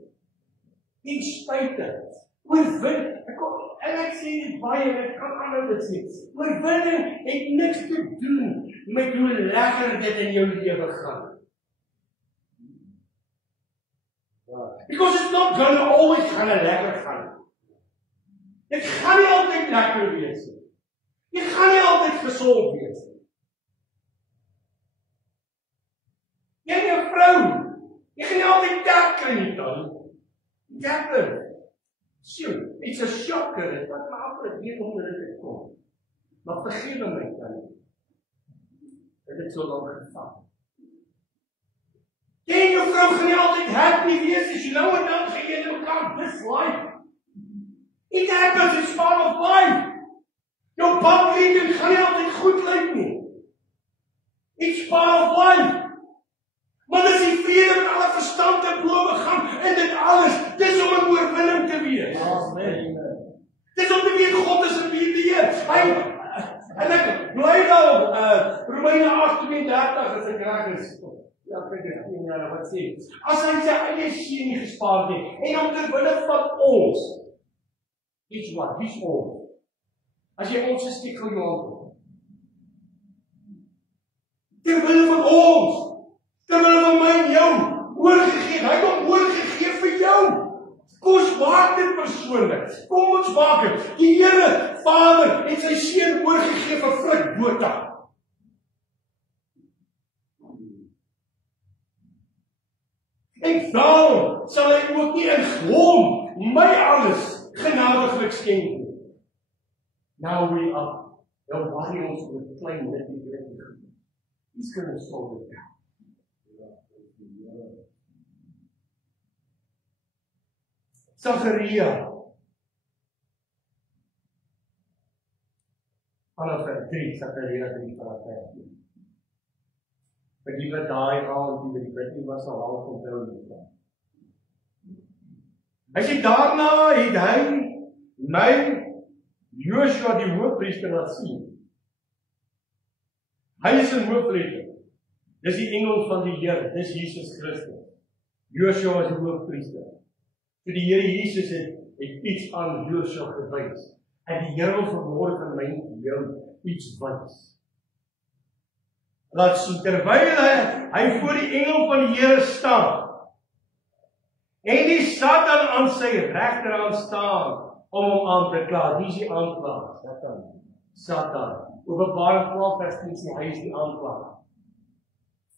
Nie spyte, oorwinning, ek sê dit baie, ek kan aanhou dit sê, oorwinning het niks te doen met hoe lekker dit in jou lewe gaan. Because it's not gonna always gaan lekker gaan. Dit gaan nie altyd lekker wees nie. Jy gaan nie altyd gesond wees nie. Jy en jou vrou, jy gaan nie altyd dak kry nie dan. Dak. Sjoe, it's a shocker, wat maar amper weet hoe dit kom. Maar vergewe my dan. Dit het so lank gevat. Jy en jou vrou gaan nie altyd happy wees as jy nou en dan gaan jy in mekaar this life. It happens, it's part of life. Jou bankrekening gaan nie altyd goed lyk nie. It's part of life. Maar dis die vrede met alle verstand te bowe gaan en dit alles, dis om 'n oorwinning te wees. Amen. Dis om te weet God is in die beheer. En ek bly nou Romeine 8:32 as ek reg is. Ja, kyk dit nie wat sê. As hy sy eie seun nie gespaar het en om ter wille van ons. Iets wat, wie's ons? As jy ons steek gou jou hand. Ter wille van ons. Ter wille van my en jou, oorgegee, hy het hom oorgegee vir jou. Kom ons maak dit persoonlik. Kom ons maak dit. Die Here Vader het sy seun oorgegee vir Frik Botha. En daarom sal hy ook nie in hom my alles genadiglik skenk nie. Now we are, nou worry ons oor klein dit nie weet nie. He's going to solve it. Sagaria. Vanaf 3, Sagaria 3 vanaf 5. Vir die wat daai aand die bid nie was al half onthou nie. Hy sê daarna het hy my Joshua die hoofpriester laat sien. Hy is 'n hoofpriester. Dis die engel van die Here, dis Jesus Christus. Joshua is die hoofpriester. So die Here Jesus het iets aan Joshua gewys. En die Here wil vanmôre vir my en jou iets wys. Laat sien terwyl hy voor die engel van die Here staan. En die Satan aan sy regterhand staan om hom aan te kla. Wie is die aanklaer? Satan. Openbaring 12 vers 10 sê hy is die aanklaer.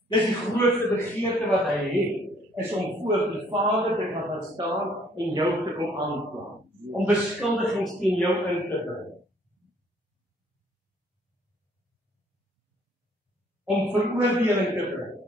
Dis die grootste begeerte wat hy het, is om voor die Vader te gaan staan en jou te kom aankla. Om beskuldigings teen jou in te bring. Om veroordeling te bring.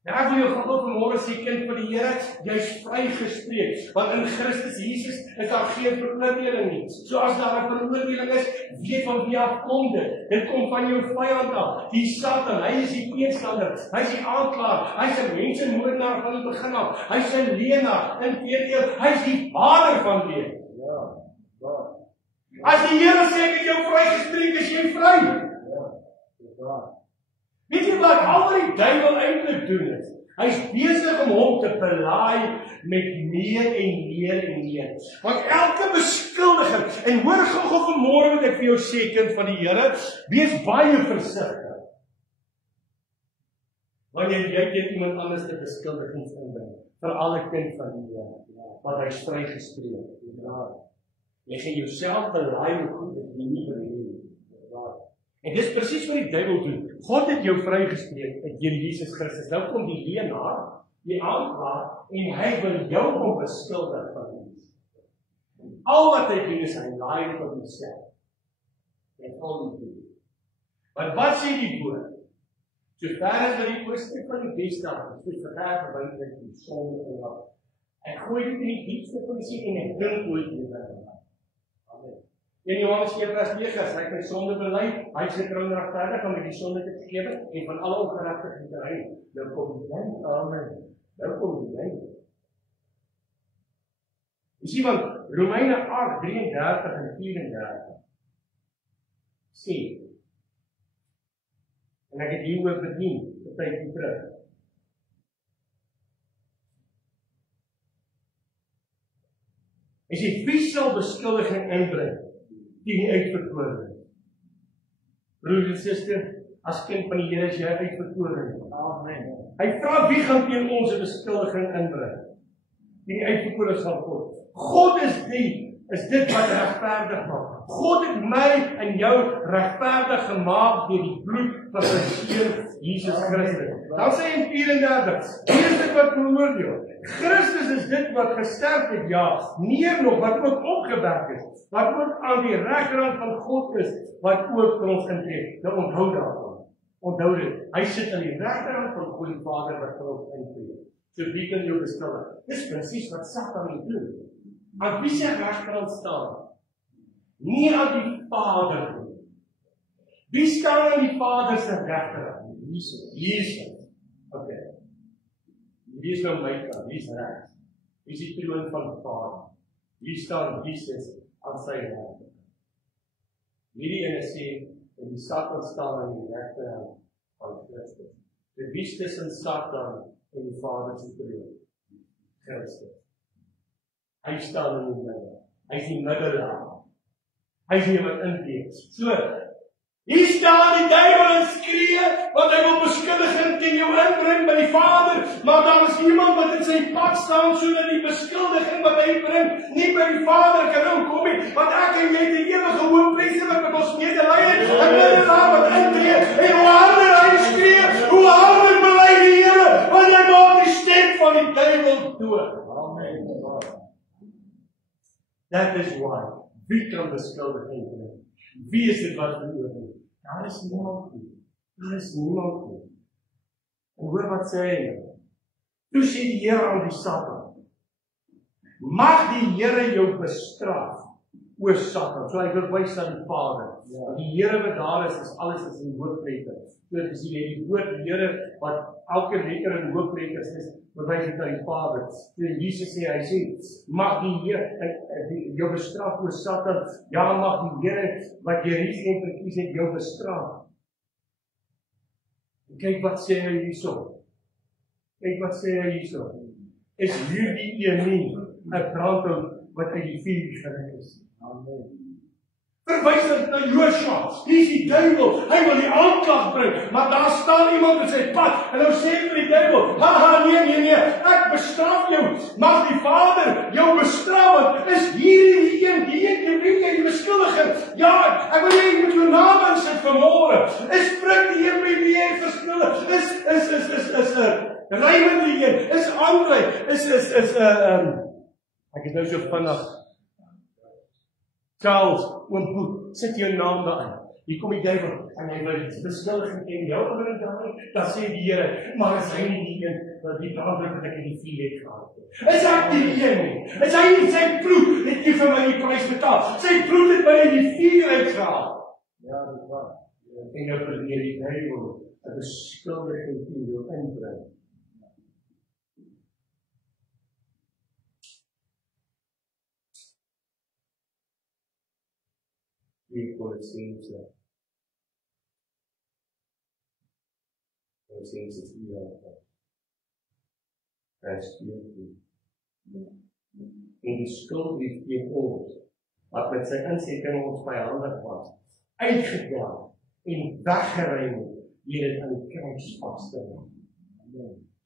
Nou ek wil jou gou vanmôre sê, kind van die Here, jy's vrygespreek, want in Christus Jesus is daar geen veroordeling nie. So as daar 'n veroordeling is, weet van wie af kom dit. Dit kom van jou vyand af, die Satan. Hy is die teenstander, hy is die aanklaer, hy is 'n mensemoordenaar van die begin af, hy is 'n leienaar, inteendeel, hy is die vader van leuen. Ja. As die Here sê ek het jou vrygespreek, is jy vry. Ja. Weet jy wat al die duiwel eintlik doen is? Hy's besig om hom te belaai met meer en meer en meer. Want elke beskuldiging, en hoor gou vanmôre wat ek vir jou sê, kind van die Here, wees baie versigtig. Wanneer jy teen iemand anders te beskuldigings inbring, veral 'n kind van die Here, want hy's vrygespreek. Jy gaan jouself belaai met goed wat jy nie bring nie. En dis presies wat die duiwel doen. God het jou vrygespreek deur Jesus Christus. Nou kom die leienaar, die aanklaer, en hy wil jou kom beskuldig van iets. Al wat hy doen is hy laai dit op homself. En al die doen. Want wat sê die woord? So ver as wat die ooste van die weste af, so ver verwyder die sonde en wat. Ek gooi dit in die diepste van die see en ek dink ooit weer. Amen. In Johannes 1:9, as hy my sonde bely, hy is getrou en regverdig om die sonde te vergewe en van alle ongeregtigheid te reinig. Nou kom die ding, amen. Nou kom die ding. Jy sien want Romeine 8:33 en 34 sê, en ek het hieroor bedien, 'n tydjie terug. Hy sê, wie sal beskuldiging inbring teen die uitverkorene? Broer en suster, as kind van die Here is jy uitverkorene. Amen. Hy vra wie gaan teen ons 'n beskuldiging inbring? Teen die uitverkorene sal God. God is dit wat regverdig maak. God het my en jou regverdig gemaak deur die bloed van sy seun Jesus Christus. Dan sê hy in 34, hier is dit wat veroordeel. Christus is dit wat gesterf het, ja, meer nog wat ook opgewek is, wat ook aan die regterhand van God is, wat ook vir ons intree. Nou onthou daarvan. Onthou dit. Hy sit aan die regterhand van God die Vader wat vir ons intree. So wie kan jou beskuldig? Dis presies wat Satan doen. Aan wie se regterhand staan? Nie aan die Vader nie. Wie staan aan die Vader se regterhand? Jesus. Okay. Wie is nou my kant? Wie is regs? Wie is die troon van die Vader? Wie staan Jesus aan sy regterhand? Hierdie ene sê, en die Satan staan aan die regterhand van Christus. Die wie is tussen Satan en die Vader se troon? Christus. Hy staan in die middel. Hy is die middelaar. Hy is nie wat intree. So, hier staan die duiwel en skree, want hy wil beskuldiging teen jou inbring by die Vader, maar daar is iemand wat in sy pad staan, sodat die beskuldiging wat hy bring, nie by die Vader kan kom nie, want ek en jy die ewige hoofpriester wat met ons medelei het, en middelaar wat intree, en hoe harder hy skree, hoe harder bely die Here, want hy maak die stem van die duiwel dood. Amen. That is why. Wie kan beskuldiging bring? Wie is dit wat veroordeel? Daar is niemand nie. Daar is niemand nie. En hoor wat sê hy nou? Toe sê die Here aan die Satan, mag die Here jou bestraf, o Satan. So hy wil wys aan die Vader. Die Here wat daar is alles is in hoofletter. So as jy die woord die Here wat elke letter in hoofletters is, bewys dit aan die Vader. So Jesus sê, hy sê, mag die Here jou bestraf, o Satan. Ja, mag die Here wat jy hierdie verkies het jou bestraf. Kyk wat sê hy hierso. Kyk wat sê hy hierso. Is hierdie een nie 'n brandhout wat uit die vuur gerig is? Amen. Verwys dit na Josua. Hier is die duiwel. Hy wil die aanklag bring, maar daar staan iemand in sy pad en nou sê hy vir die duiwel, haha, nee, ek bestraf jou. Mag die Vader jou bestraf, want is hierdie een die beskuldiger. Ja, ek wil jy met jou naam insit vanmôre. Is Prik die een by wie jy verskuldig? Is Raymond die een? Is Andre? Ek is nou so vinnig. Charles, oom Boet, sit jou naam daarin. Hier kom die duiwel en hy wil beskuldiging teen jou bring daarin. Dan sê die Here, maar is hy nie die een wat die brandhout wat ek in die vuur het gehad het? Is ek die een nie? Is hy nie sy bloed het jy vir my die prys betaal? Sy bloed het my in die vuur uitgehaal. Ja, dit is waar. En nou probeer die duiwel 'n beskuldiging teen jou inbring. Colossense 4 vers 14. En die skuldbrief teen ons, wat met sy insetting ons vyandig was, uitgedaag en weggeruim deur dit aan die kruis vas te hang.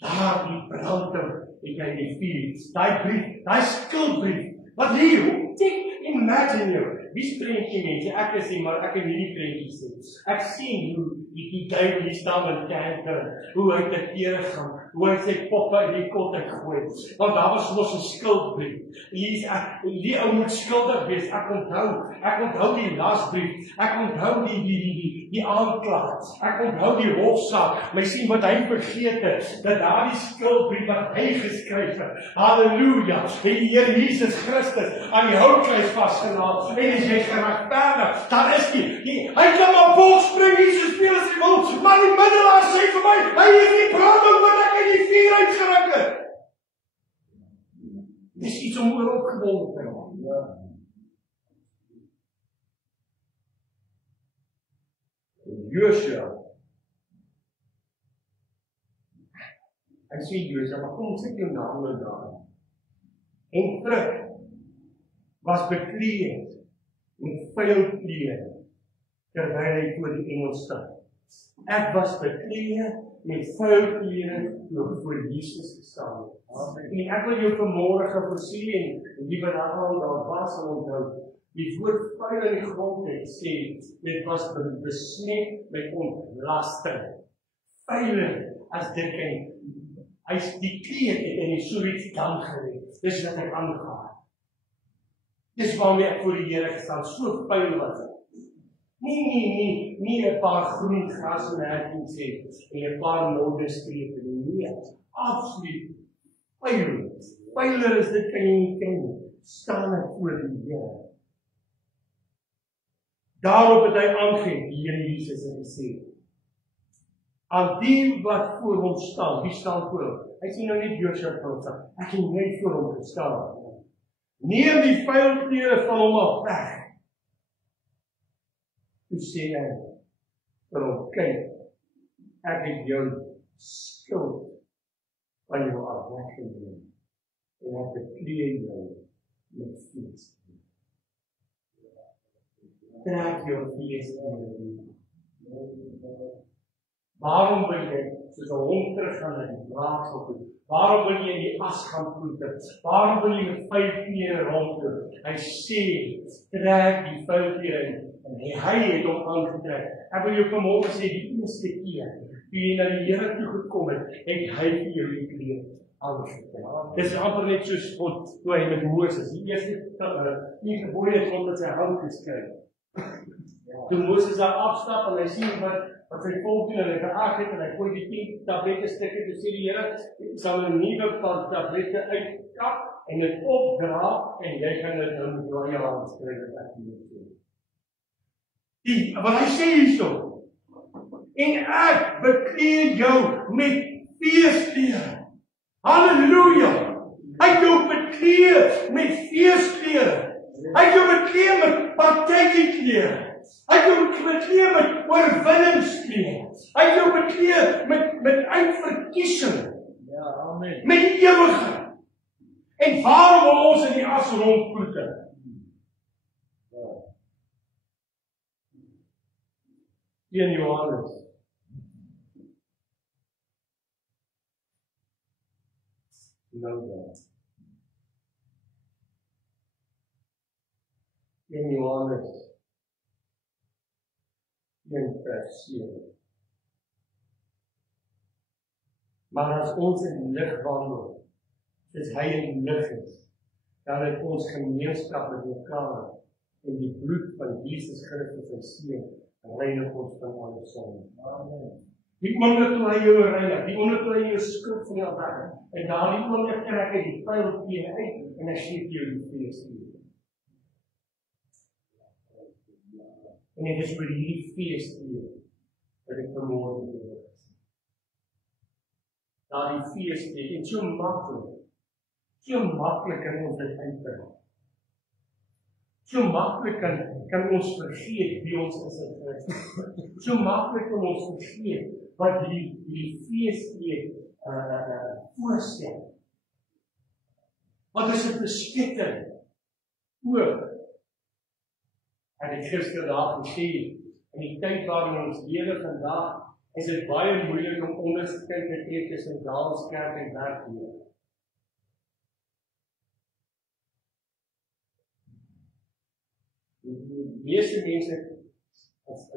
Daar die brandhout het hy die vuur, daai brief, daai skuldbrief, wat hier, imagine jou. Wie prentjie mense? Ek is nie, maar ek het hierdie prentjie sien. Ek sien hoe die duiwel hier staan met kanker, hoe hy te kere gaan, hoe hy sy poppe in die kot uitgooi. Want daar was mos 'n skuldbrief. Die ou moet skuldig wees. Ek onthou die lasbrief. Ek onthou die aanklag. Ek onthou die hofsaak. My sien wat hy vergeet het, dat daardie skuldbrief wat hy geskryf het. Halleluja. Die Here Jesus Christus aan die houtkruis vasgenaal en is jy geregverdig. Daar is hy kan maar volspring hier so speel as hy wil, maar die middelaar sê vir my, hy is die brandhout wat ek in die vuur uitgeruk het. Dis iets om oor opgewonde te raak. Ja. Joshua. Ek sê Joshua, maar kom sit jou naam nou daar. En Prik was bekleed met vuil klere terwyl hy voor die engel staan. Ek was bekleed met vuil klere toe voor Jesus gestaan het. En ek wil jou vanmôre voorsien en die wat daar was en onthou, die woord vuil in die grond het sê, dit was besmet met ontlasting. Vuil as dit kan, die kleed het in die sooriets dan gereed. Dis wat ek aangehaal. Dis waarmee ek voor die Here gestaan, so vuil was ek. Nie 'n paar groen gras en hertjies het en 'n paar modderstrepe nie. Nee, absoluut vuil. Vuiler is dit kan jy nie ken nie. Staan ek voor die Here. Daarop het hy aangegaan, die Here Jesus het gesê, aan die wat voor hom staan, wie staan voor hom? Hy sê nou nie Joshua voor hom staan, ek het net voor hom gestaan. Neem die vuil klere van hom af weg. Toe sê hy vir hom, kyk, ek het jou skuld van jou af weggeneem en ek bekleed jou met vlees. Trek jou vlees in. Waarom wil jy soos 'n hond teruggaan na die braaksel toe? Waarom wil jy in die as gaan ploeter? Waarom wil jy met vuil klere rondloop? Hy sê, trek die vuil klere in. En hy het hom aangetrek. Ek wil jou vanmôre sê, die eerste keer, toe jy na die Here toe gekom het, het hy vir jou gekleed. aangetrek. Dis amper net soos God toe hy met Moses, die eerste gebooie het God met sy hand geskryf. Toe Moses daar afstap en hy sien wat sy volk doen en hy verag het en hy gooi die 10 tablette stukke, toe sê die Here, ek sal 'n nuwe paar tablette uitkap en dit opdra en jy gaan dit nou met jou eie hand skryf wat ek nie doen. Wat hy sê hierso, en ek bekleed jou met feesklere. Halleluja! Hy het jou bekleed met feesklere. Hy het jou bekleed met partyklere. Hy het jou bekleed met oorwinningsklere. Hy het jou bekleed met uitverkiesing. Ja, amen. Met die ewigheid. En waarom wil ons in die as rondploete? In Johannes. Nou dan. In Johannes 1:7. Maar as ons in die lig wandel, soos hy in die lig is, dan het ons gemeenskap met mekaar en die bloed van Jesus Christus sy seun reinig ons van alle sonde. Amen. Die oomblik toe hy jou reinig, die oomblik toe hy jou skuld van jou weg, en daardie oomblik trek hy die pyl teen uit en hy gee jou die feesklere. En dit is vir hierdie feesklere wat ek vanmôre wil hê. Daardie feesklere, en so maklik kan ons dit uitdruk. So maklik kan ons vergeet wie ons is in Christus. So maklik kan ons vergeet wat die feesklere voorstel. Wat is 'n beskikking ook? En ek gister daar gesê, in die tyd waarin ons lewe vandag, is dit baie moeilik om onderskeid te tree tussen Daalskerk en werklewe. Die meeste mense as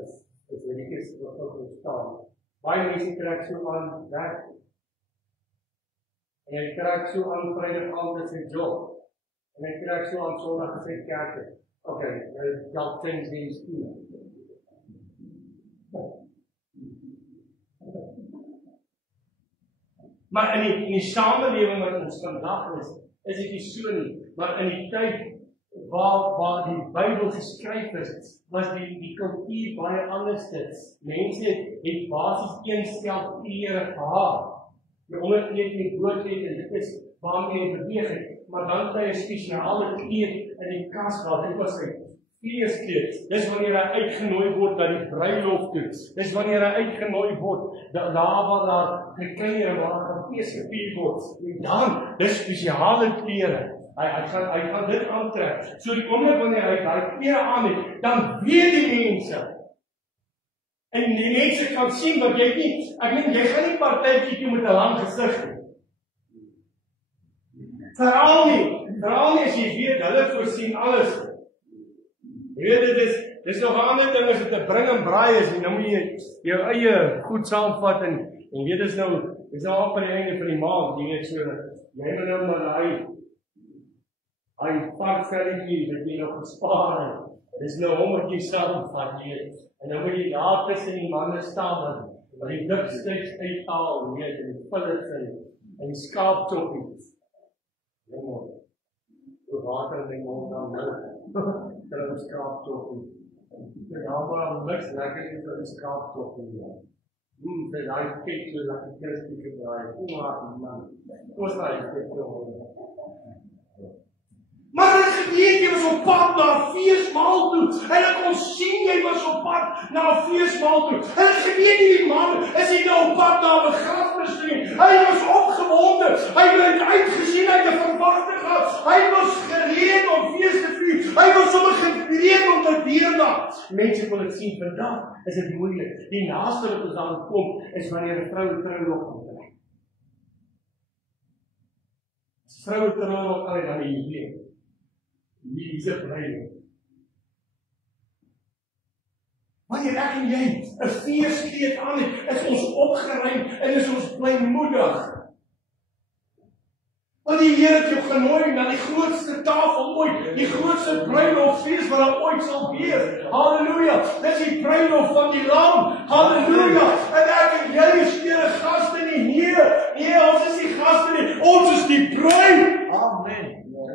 religies ook staan. Baie mense trek so aan werk. En hy trek so aan Vrydag aand as sy job. En hy trek so aan Sondag as sy kerk. Okay, dat things these do. Maar in die samelewing wat ons vandag is dit nie so nie. Maar in die tyd waar die Bybel geskryf is, was die kultuur baie anders dit. Mense het basies een stel klere gehad. Die onderkleed en die boorkleed en dit is waarmee jy beweeg het. Maar dan het hy 'n spesiale kleed in die kas gehad. Dit was sy feeskleed. Dis wanneer hy uitgenooi word by die bruiloft toe. Dis wanneer hy uitgenooi word daar waar daar gekleier waar gaan fees gevier word. En dan dis spesiale klere. Hy gaan dit aantrek. So die oomblik wanneer hy daai klere aan het, dan weet die mense. En die mense kan sien wat jy nie. Ek meen jy gaan nie partytjie toe met 'n lang gesig nie. Veral nie as jy weet hulle voorsien alles. Jy weet dis nog 'n ander ding as dit 'n bring en braai is, nou moet jy jou eie goed saamvat en weet dis nou op aan die einde van die maand, jy weet so jy moet nou maar hy pakvelletjie wat jy nog gespaar het. Dis nou omdat jy saamvat jy. En nou moet jy daar tussen die manne staan wat die dipsticks uithaal, weet en die pillets en skaapchoppies. Ja mooi. So water in die mond dan nou. Terwyl skaapchoppie. En dan maar niks lekker is vir die skaapchoppie. Vir daai kek so lekker crispy braai. Man. Ons raai dit so. Maar hulle geweet jy was op pad na 'n feesmaal toe. Hulle kon sien jy was op pad na 'n feesmaal toe. Hulle geweet die man is nie nou op pad na 'n begrafnis nie. Hy was opgewonde. Hy het uitgesien, hy het 'n verwagting gehad. Hy was gereed om fees te vier. Hy was sommer gereed om te dierdaag. Mense wil dit sien vandag. Is dit moeilik. Die naaste wat ons aan kom is wanneer 'n vrou trouwrok aantrek. As vroue trouwrok aan dan hier. Hier is 'n bruiloft. Wanneer ek en jy 'n feeskleed aan het, is ons opgeruim en is ons blymoedig. Want die Here het jou genooi na die grootste tafel ooit, die grootste bruilofsfees wat daar ooit sal wees. Halleluja! Dis die bruilof van die Lam. Halleluja! En ek en jy is nie gaste nie. Nee, ons is nie gaste nie. Ons is die bruid. Amen.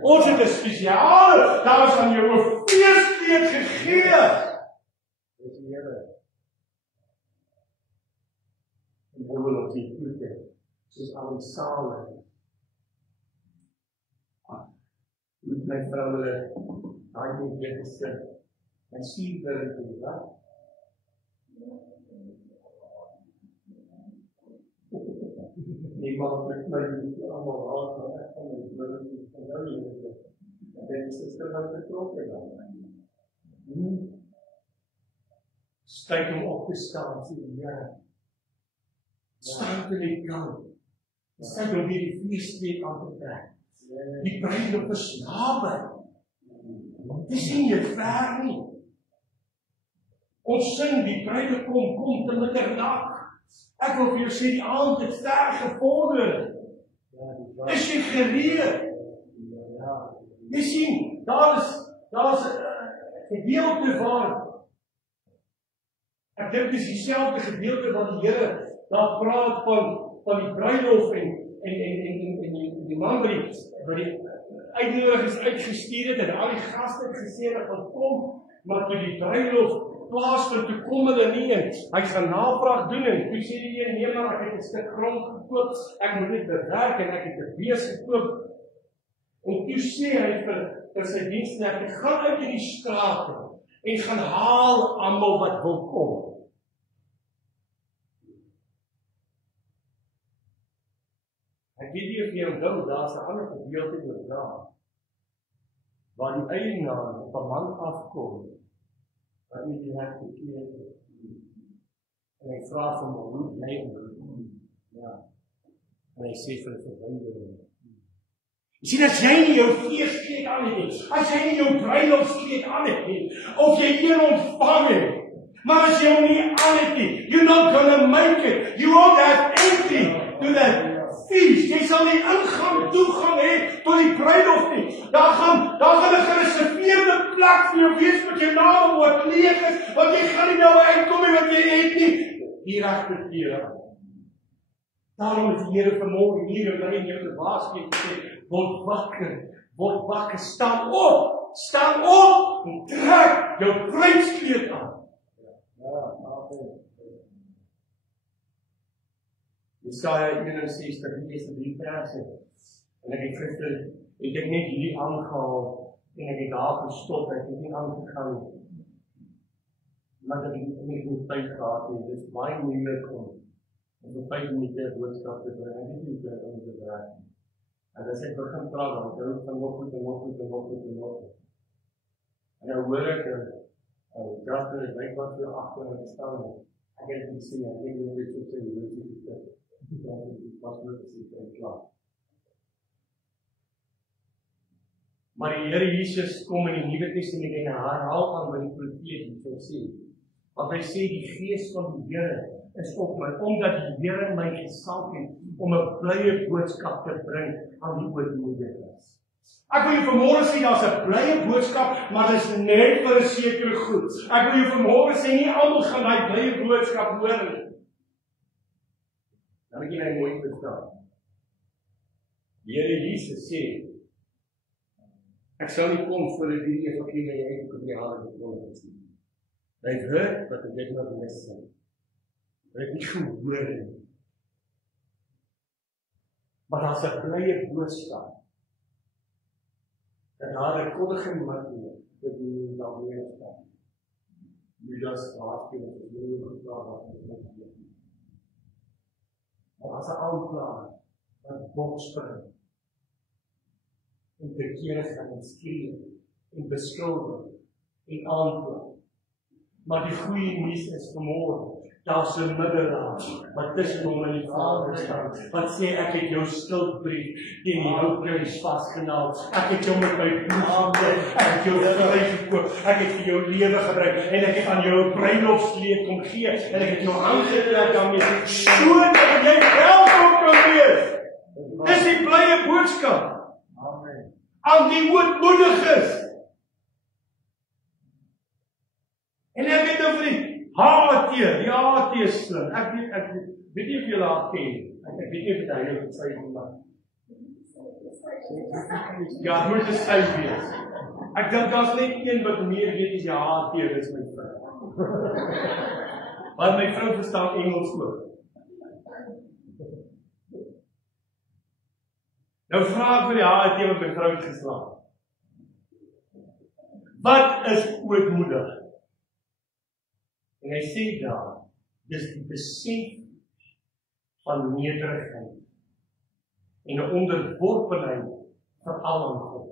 Ons het 'n spesiale, daar is aan jou 'n feeskleed gegee. Dis die Here. En hy wil op die voete, soos al die sale. Met my vrou hulle, daai ding weer gesit, en sien vir die wat? Nee, maar met my allemaal raad van ek van my vrou, van nou nie, en die sister wat betrokken dan. Tyd om op te staan, sê die Here. Staan te die kant. Tyd om weer die feeskleed aan te trek. Die bruilof is naby. Dis nie jy ver nie. Ons sing die bruilof kom te middernag. Ek wil vir jou sê die aand het ver gevorder. Is jy gereed? Jy sien, daar is 'n gedeelte waar ek dink dis dieselfde gedeelte wat die Here daar praat van die bruilof en die man wat die uitnodigings uitgestuur het en al die gaste het gesê dat gaan kom, maar toe die bruilof plaasvind, toe kom hulle nie en hy gaan navraag doen en toe sê die een, nee maar ek het 'n stuk grond gekoop, ek moet dit bewerk en ek het 'n bees gekoop. En toe sê hy vir sy diensknegte, gaan uit in die strate en gaan haal almal wat wil kom. Ek weet nie of jy onthou, daar's 'n ander gedeelte oor daar, waar die eienaar op 'n man afkom, wat nie die hart gekeer het. En hy vra vir hom, hoe bly hom? Ja. En hy sê vir die verwydering. Jy sien, as jy nie jou feeskleed aan het nie, as jy nie jou bruilofskleed aan het nie, of jy een ontvang het, maar as jy hom nie aan het nie, you're not gonna make it. You won't have empty to that feest. Jy sal nie toegang hê tot die bruilof nie. Daar gaan 'n gereserveerde plek vir jou wees met jou naam wat leeg is, want jy gaan nie nou uitkom nie wat jy het nie. Die regte kere. Daarom is die Here vanmôre hier en in jou te waarsku en sê, word wakker, staan op en trek jou bruidskleed aan. Ja, amen. Jesaja 61, die eerste 3 verse. En ek het gister, ek net hierdie aangehaal en ek het daar gestop, ek het nie aangegaan nie. Maar ek het nie goed tyd gehad nie, dit is baie moeilik om 5 minute boodskap te bring, ek het nie tyd om te werk nie. En as ek begin praat, dan hou ek van nog goed. En nou hoor ek, Jasper, ek weet wat vir agter en staan, ek het nie sien, ek het nie weet wat sy hoor, was moet is klaar. Maar die Here Jesus kom in die Nuwe Testament en herhaal aan wat die profeet hierso sê. Want hy sê die Gees van die Here is op my, omdat die Here my gesalf het om 'n blye boodskap te bring aan die ootmoediges. Ek wil jou vanmôre sê daar's 'n blye boodskap, maar dit is net vir 'n sekere groep. Ek wil jou vanmôre sê nie almal gaan daai blye boodskap hoor nie. Dan moet jy mooi verstaan. Die Here Jesus sê, ek sal nie kom voordat die evangelie uit op die hare gekom het nie. They've heard, but they did not listen. Hulle het nie gehoor nie. Maar daar's 'n blye boodskap. Dat daar 'n koddige manier vir die daar weer staan. Judas raak in die lewe geplaas wat dit is. Maar as 'n aanklaer wat bokspring en verkeerd gaan en skree en beskuldig en aankla. Maar die goeie nuus is vanmôre, daar's 'n middelaar wat tussen hom en die Vader staan, wat sê ek het jou skuldbrief teen die houtkruis vasgenaal, ek het jou met my bloed gekoop, ek het jou vrygekoop, ek het vir jou lewe gebring en ek het aan jou 'n bruilofskleed kom gee en ek het jou aangetrek daarmee, sodat jy geld op kan wees. Dis die blye boodskap. Amen. Aan die ootmoediges. En ek het oor die HAT, die HAT is slim. Ek weet nie of julle haar ken. Ek weet nie of dit heilig het sy iemand. Ja, moet dit sy wees. Ek dink daar's net een wat meer weet as die HAT, dis my vrou. Want my vrou verstaan Engels ook. Nou vra ek vir die HAT wat my vrou geslaan. Wat is ootmoedig? En hy sê daar, dis die besef van nederigheid en 'n onderworpenheid vir al aan God.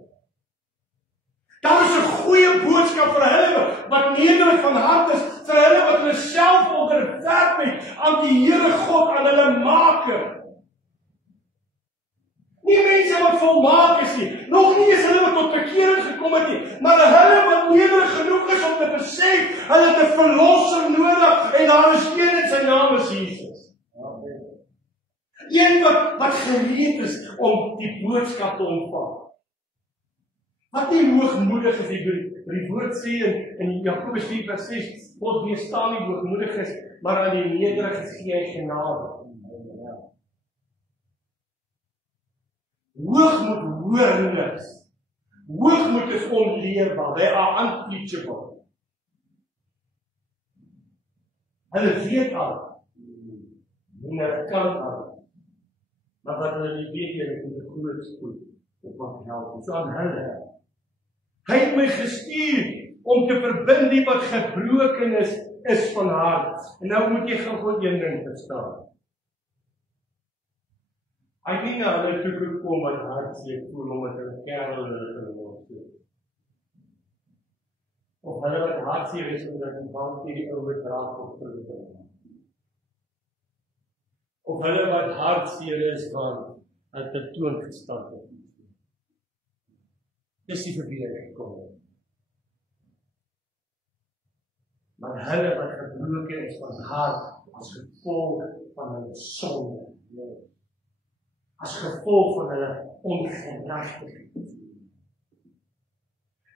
Daar is 'n goeie boodskap vir hulle wat nederig van hart is, vir hulle wat hulle self onderwerp het aan die Here God, aan hulle Maker. Nie mense wat volmaak is nie, nog nie is hulle wat tot bekering gekom het nie, maar hulle wat nederig genoeg is om te besef, hulle het 'n verlosser nodig en daar is een en sy naam is Jesus. Een wat gereed is om die boodskap te ontvang. Wat nie hoogmoedig is die woord sê in Jakobus 4:6, God weerstaan nie hoogmoediges, maar aan die nederiges gee hy genade. Hoogmoed hoor niks. Hoogmoed is onleerbaar, they are unteachable. Hulle weet al, en hulle kan al, maar wat hulle nie weet, hulle moet 'n groot spoed op wat help. So aan hulle. Hy het my gestuur om te verbind die wat gebroken is van hart. En nou moet jy gou een ding verstaan. Ek dink nou hulle toe gekom wat hartseer voel omdat hulle kerel hulle word. Of hulle wat hartseer is omdat die bank hierdie ou bedrag op terugbring. Of hulle wat hartseer is van 'n tentoon gestaan het. Dis die verbeelding gekom. Maar hulle wat gebroken is van hart as gevolg van hulle sonde. As gevolg van hulle ongeregtigheid.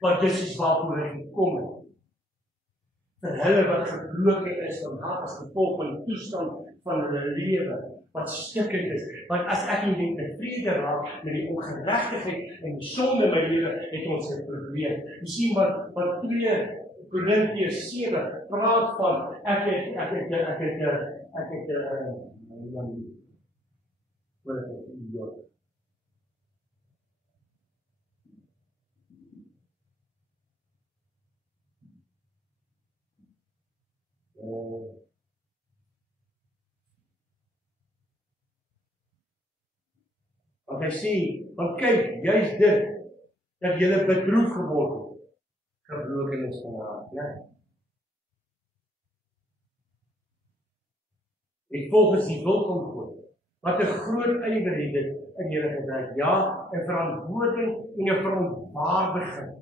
Want dis is waarvoor hy gekom het. Vir hulle wat gebroken is van hart as gevolg van die toestand van hulle lewe, wat stikkend is. Want as ek nie tevrede raak met die ongeregtigheid en die sonde in my lewe, het ons 'n probleem. Jy sien wat 2 Korintiërs 7 praat van ek het want hy sê, want kyk, juist dit, dat julle bedroef geword het, gebroken is van hart, ja. En volgens die wil van God, wat 'n groot ywer het dit in julle gedryf, ja, 'n verantwoording en 'n verontwaardiging.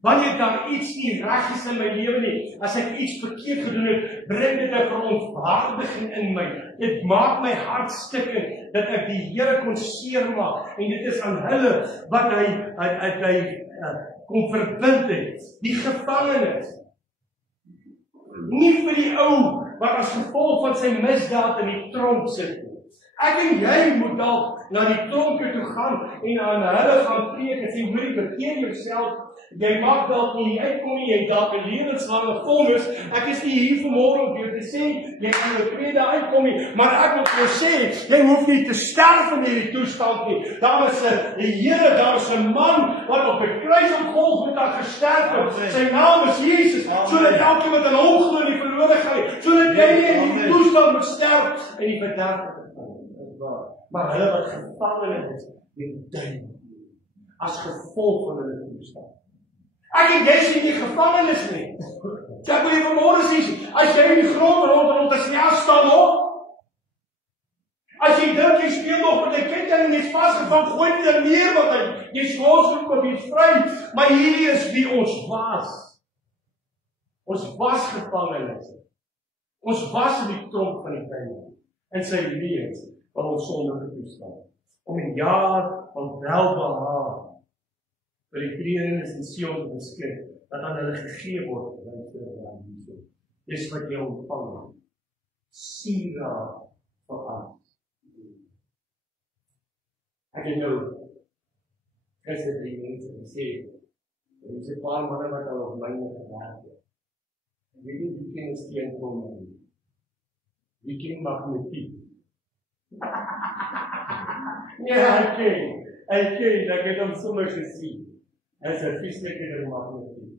Wanneer daar iets nie reg is in my lewe nie, as ek iets verkeerd gedoen het, bring dit 'n verontwaardiging in my. Dit maak my hart stikkend, dat ek die Here kon seermaak, en dit is aan hulle, wat hy kon verbind het, die gevangenes. Nie vir die ou, wat as gevolg van sy misdaad in die tronk sit. Ek en jy moet dalk na die tronke toe gaan, en aan hulle gaan preek, en sê, hoorie, bekeer jouself, jy mag dalk nie uitkom nie, jy dalk 'n lewenslange vonnis, ek is nie hier vanmôre om jou te sê, jy kan jou tweede uitkom nie, maar ek wil jou sê, jy hoef nie te sterf in hierdie toestand nie, daar is 'n Here, daar is 'n man, wat op 'n kruis op Golgotha gesterf het, sy naam is Jesus, sodat elkeen wat aan hom glo nie verlore gaan, sodat jy nie in die toestand moet sterf, in die verderf. Maar hulle wat gevangen is, die duiwel, as gevolg van hulle toestand. Ek en jy is nie gevangenes nie. Ek wil jy vanmôre sê, as jy in die grond rondom te staan op, as jy dink jy speel nog met 'n kind en jy's vasgevang, gooi dit in neer wat jy's losgekom, jy's vry, maar hierdie is wie ons was. Ons was gevangenes. Ons was in die tronk van die duiwel, in sy lewens, van ons sondige toestand. om 'n jaar van welbehaag vir die treurendes en Sion te beskik, dat aan hulle gegee word, dis wat jy ontvang, sieraad vir alles. Ek het nou, gister die mense gesê, er is 'n paar manne wat al op myne gewerk het. Ek weet nie wie ken 'n steenkom nie. Wie ken magnetiek? Ja, ek ken, ek het hom sommer gesien. Hy is 'n vislike magnetiek.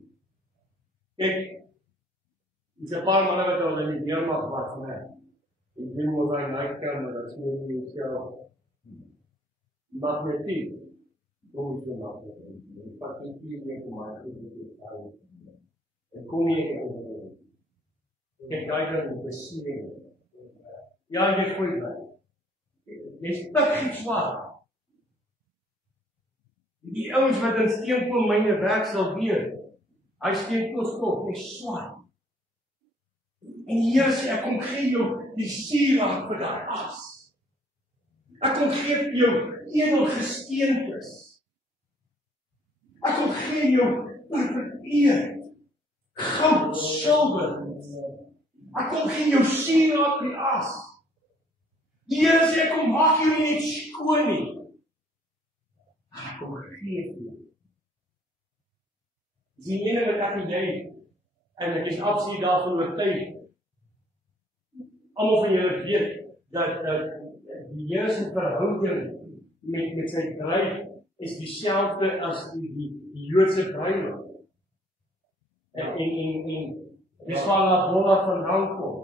Kijk, is 'n paar manne wat al in die weermag was, né? Ek doen mos hy nightcam, dat is nie die jouself. Magnetiek, kom jy maar. Die passief nie kom maar goed met die hou. En kom jy oor. Kyk daai ding besien. Ja, jy gooi dit. Dis pik swaar. Die ouens wat in steenkool myne werk sal weet. Hy steenkool stof, dis swaar. En die Here sê ek kom gee jou die sieraad vir daai as. Ek kom gee vir jou edelgesteentes. Ek kom gee jou perfekte goud, silwer. Ek kom gee jou sieraad vir die as. Die Here sê ek kom maak jou nie net skoon nie. Ek kom gee vir jou. Dis die ene wat ek en jy, en ek is absoluut daarvan oortuig. Almal van julle weet dat die Here se verhouding met sy bruid is dieselfde as die Joodse bruiloft. En dis waar Labola vandaan kom.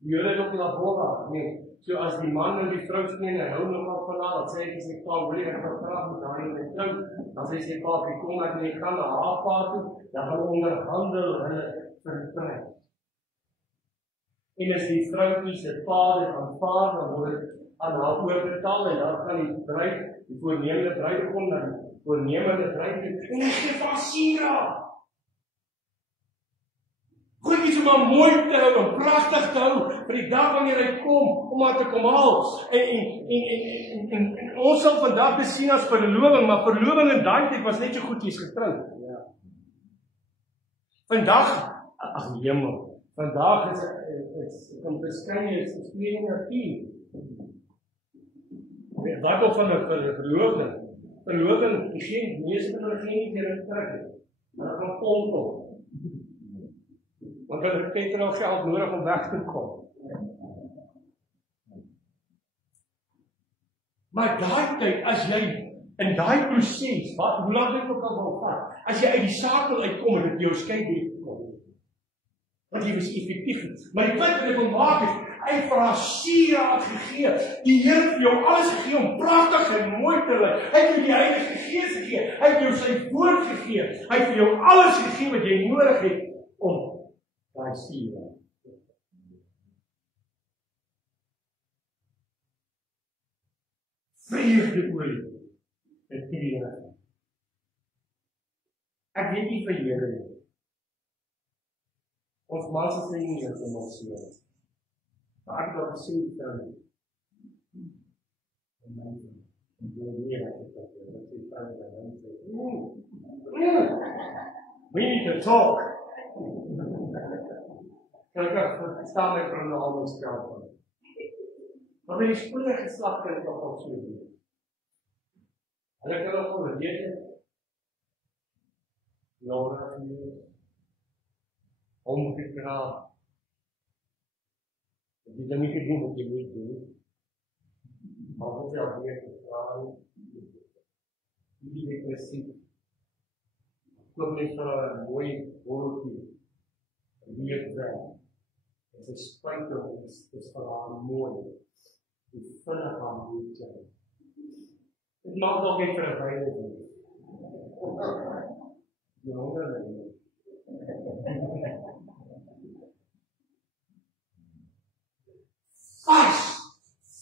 Die Jode het ook Labola, nee. So as die man en die vrou sien en hou nogal van haar, dat sê ek is nie pa, wil ek vertraag met haar en trou, dan sê sy pa, ek kom ek en ek gaan na haar pa toe, dan gaan onderhandel hulle vir die prys. En as die vrou kies se pa dit aanvaar, dan word dit aan haar oorbetaal en dan gaan die bruid, die voornemende bruidegom na die voornemende bruid en hy gee vir haar sieraad. Goedjies om haar mooi te hou en pragtig te hou vir die dag wanneer hy kom om haar te kom haal. En ons sal vandag besien as verloving, maar verloving in daai tyd was net so goed jy's getroud. Ja. Vandag, ag die hemel, vandag is om beskryf is Spreuke 10. Wat ook van 'n verloving. Verloving, die meeste van hulle geen keer trek. Maar gaan kom. Want hulle het petrol geld nodig om weg te kom. Maar daai tyd, as jy in daai proses, hoe lank dit ook al wil vat, as jy uit die sakel uitkom en dit jou skei kom. Want jy was effektief. Maar die punt wat ek wil maak is, hy het vir haar sieraad gegee. Die Here het vir jou alles gegee om pragtig en mooi te lyk. Hy het jou die Heilige Gees gegee. Hy het jou sy woord gegee. Hy het vir jou alles gegee wat jy nodig het om daai sieraad. Vreugdeolie en treurig. Ek weet nie vir julle nie. Ons mense sê nie dat ons so. Maar ek wil sê dan we need to talk. Ek staan my van die almal stel. Maar die spoedige geslag kan dit ook so doen. Hulle kan ook wel weet Laura omgekraap. Die dan nie gedoen wat jy moet doen. Maar wat jy al weer gevraag, die depressief. Kom net vir 'n mooi woordjie. Die het wel. Het is spijtig, het is vir haar mooi. Die vinnig aan moet zijn. Het mag ook niet vir 'n veilig wees. Die honger nie. Vars,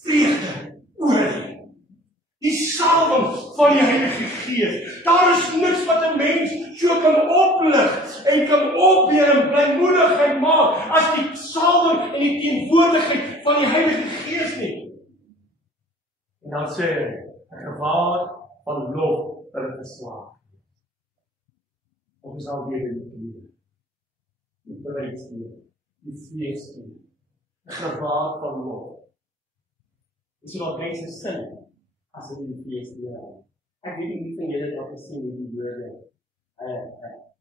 vreugde, oorlewing. Die salwing van die Heilige Gees. Daar is niks wat 'n mens so kan oplig en kan opbeer en blymoedigheid maak as die salwing en die teenwoordigheid van die Heilige Gees nie. En dan sê hy, 'n gewaad van lof vir 'n geslaag. Ons is alweer in die kleur, die bruidskleur, die feeskleur, 'n gewaad van lof. Dis wat mense sing as hulle die feeskleur aan. Ek weet nie wie van julle het al gesien hierdie woorde.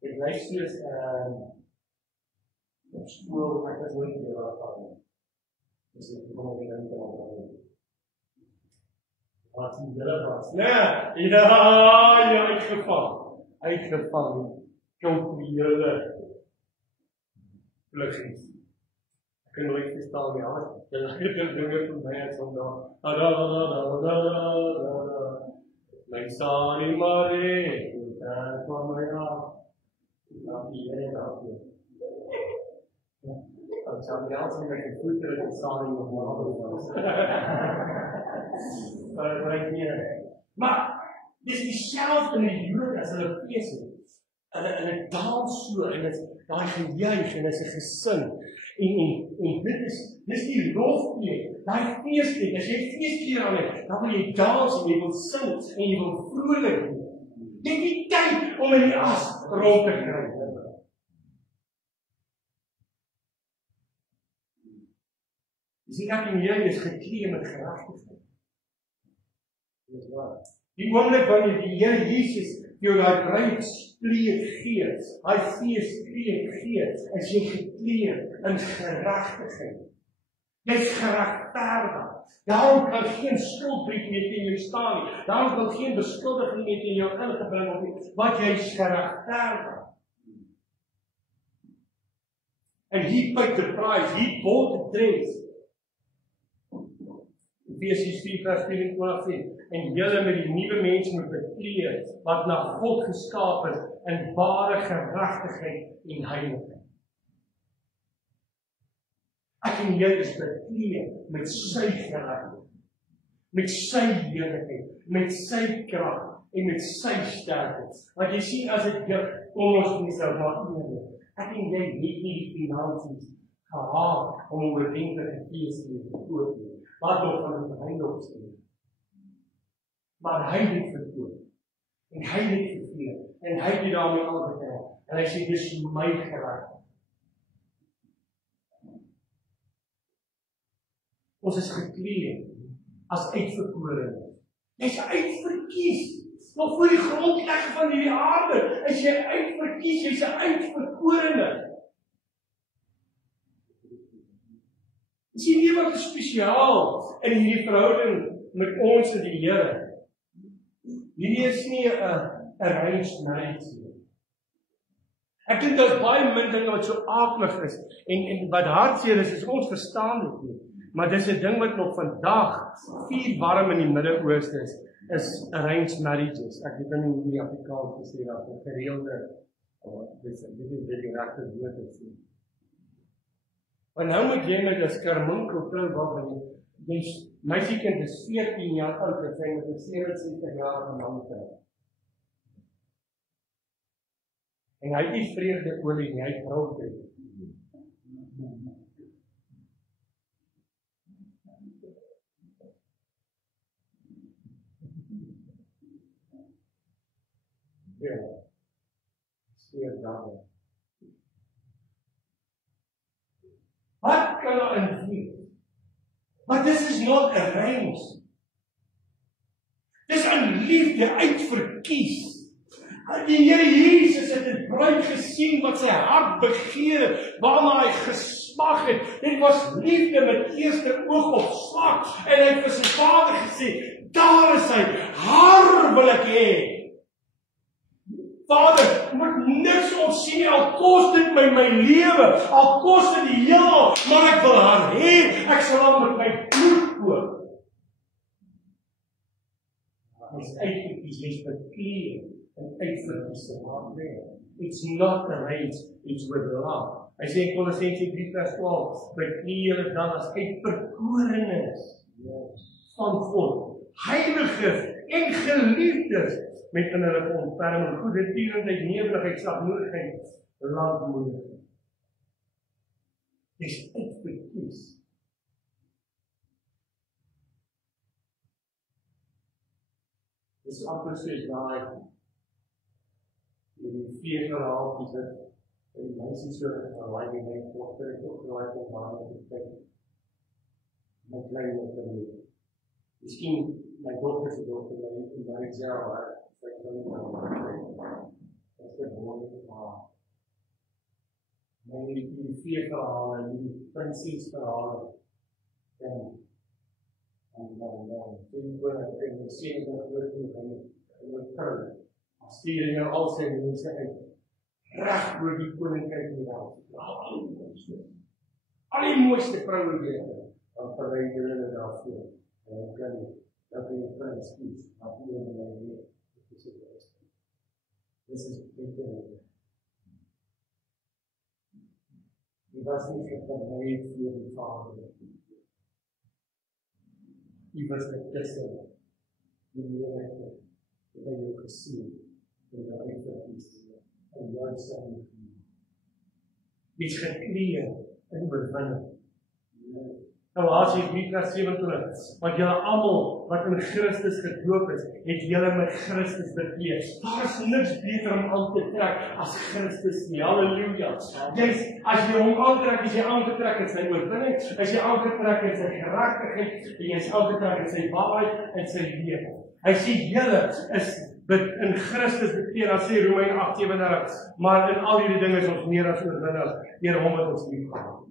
Dit lyk soos op skool, ek was nooit meer daarvan. Dus ik kom ook in een keer. Wat die julle was. Nee, ja, uitgevang. Kulturele vluggies. Ek kan nooit verstaan nie, alles. Dit dinge van my as vandag. My sorry, Marie, en van my af. Dat die hele dag weer. Ik zou niet altijd met je voeten en samen nog maar was. Maar dis dieselfde in die Jode as hulle fees het. Hulle dans so en dit daai gejuig en dit is 'n gesin. En dis die lofkleur, daai feeskleur. As jy feeskleur aan het, dan wil jy dans en jy wil sing en jy wil vrolik wees. Jy het nie tyd om in die as rond te kry. Die ek en jy is geklee met geregtigheid. Dis waar. Die oomblik wanneer die Here Jesus jou daai bruidskleed gee, hy feeskleed gee, is jy geklee in geregtigheid. Jy's geregverdig. Daarom kan geen skuldbrief meer teen jou staan nie. Daarom kan geen beskuldiging meer teen jou ingebring word nie, want jy's geregverdig. And he paid the price, he bought the dress. Efesiërs 4:24 sê, en julle met die nuwe mens moet bekleed, wat na God geskaap is, in ware geregtigheid en heiligheid. Ek en jy is bekleed met sy geregtigheid, met sy heiligheid, met sy krag en met sy sterkte. Want jy sien, as ek kom ons nie sou maar eerlik. Ek en jy het nie die finansies gehad om 'n oordentlike feeskleur te koop nie. Wat nog van 'n heiligdom. Maar hy het verkoop. En hy het gegee. En hy het daarmee algetrek. En hy sê, dis my geregtigheid. Ons is gekleed as uitverkorenes. Jy's uitverkies. Nog voor die grondlegging van hierdie aarde is jy uitverkies, jy's 'n uitverkorene. Is jy nie wat spesiaal in hierdie verhouding met ons en die Here? Hierdie is nie 'n arranged marriage nie. Ek dink daar's baie min dinge wat so aaklig is en wat hartseer is ons verstaan dit nie. Maar dis 'n ding wat nog vandag vuur warm in die Midde-Ooste is arranged marriages. Ek weet nie hoe die Afrikaans gesê dat vir gereelde dis die regte woord is. Maar nou moet jy met 'n skerminkel trou waarvan jy meisiekind is 14 jaar oud en sy met 'n 67 jarige man trou. En hy het nie vreugde olie nie, hy het brood. Ja. Steur daaroor. Wat kan daar in wees? Maar this is not arranged. Dis 'n liefde uitverkies. Die Here Jesus het 'n bruid gesien wat sy hart begeer, waarna hy gesmag het. Dit was liefde met eerste oogopslag. En hy het vir sy Vader gesê, daar is hy, haar wil ek hê. Vader, moet niks ontsien nie, al kos dit my lewe, al kos dit die heelal, maar ek wil haar hê, ek sal haar met my bloed koop. Hy's uitverkies, hy's bekleed en uitverkies. It's not arranged, it's with love. Hy sê in Kolossense 3:12, bekleed julle dan as uitverkorenes van God, heiliges en geliefdes, met innerlike ontferming, goede tierenheid, nederigheid, sagmoedigheid, lankmoedigheid. Dis uitverkies. Dis amper soos daai die vier verhaaltjies wat die mense so geraai in my dokter het ook geraai om maar te kyk. My klein dokter. Miskien my dokter se dokter in my self, sy kan nie maar. Dit is wonderlik maar. My die vier verhale, die prinsesverhale en dan toen ik de zin van het groot als die jou al sy mense uit reg oor die koninkryk in die wêreld. Al die mooiste vroue weer, dan berei hulle daarvoor. En dan kan dat jy prins kies, wat jy in my lewe is. Dis is beter. Die was nie geprei vir die Vader. Die was net tussen die meerderheid wat hy ook gesien in die uitverkies en jou saam. Die is gekleed in oorwinning. Nou as jy 3:27, want julle almal wat in Christus gedoop is, het julle met Christus bekleed. Daar is niks beter om aan te trek as Christus nie. Halleluja. As jy hom aantrek, is jy aangetrek in sy oorwinning, is jy aangetrek in sy geregtigheid, en jy is aangetrek in sy waarheid en sy lewe. Hy sê julle is in Christus bekleed, dan sê Romeine 8:37, maar in al hierdie dinge is ons meer as oorwinnaars deur hom wat ons liefgehad.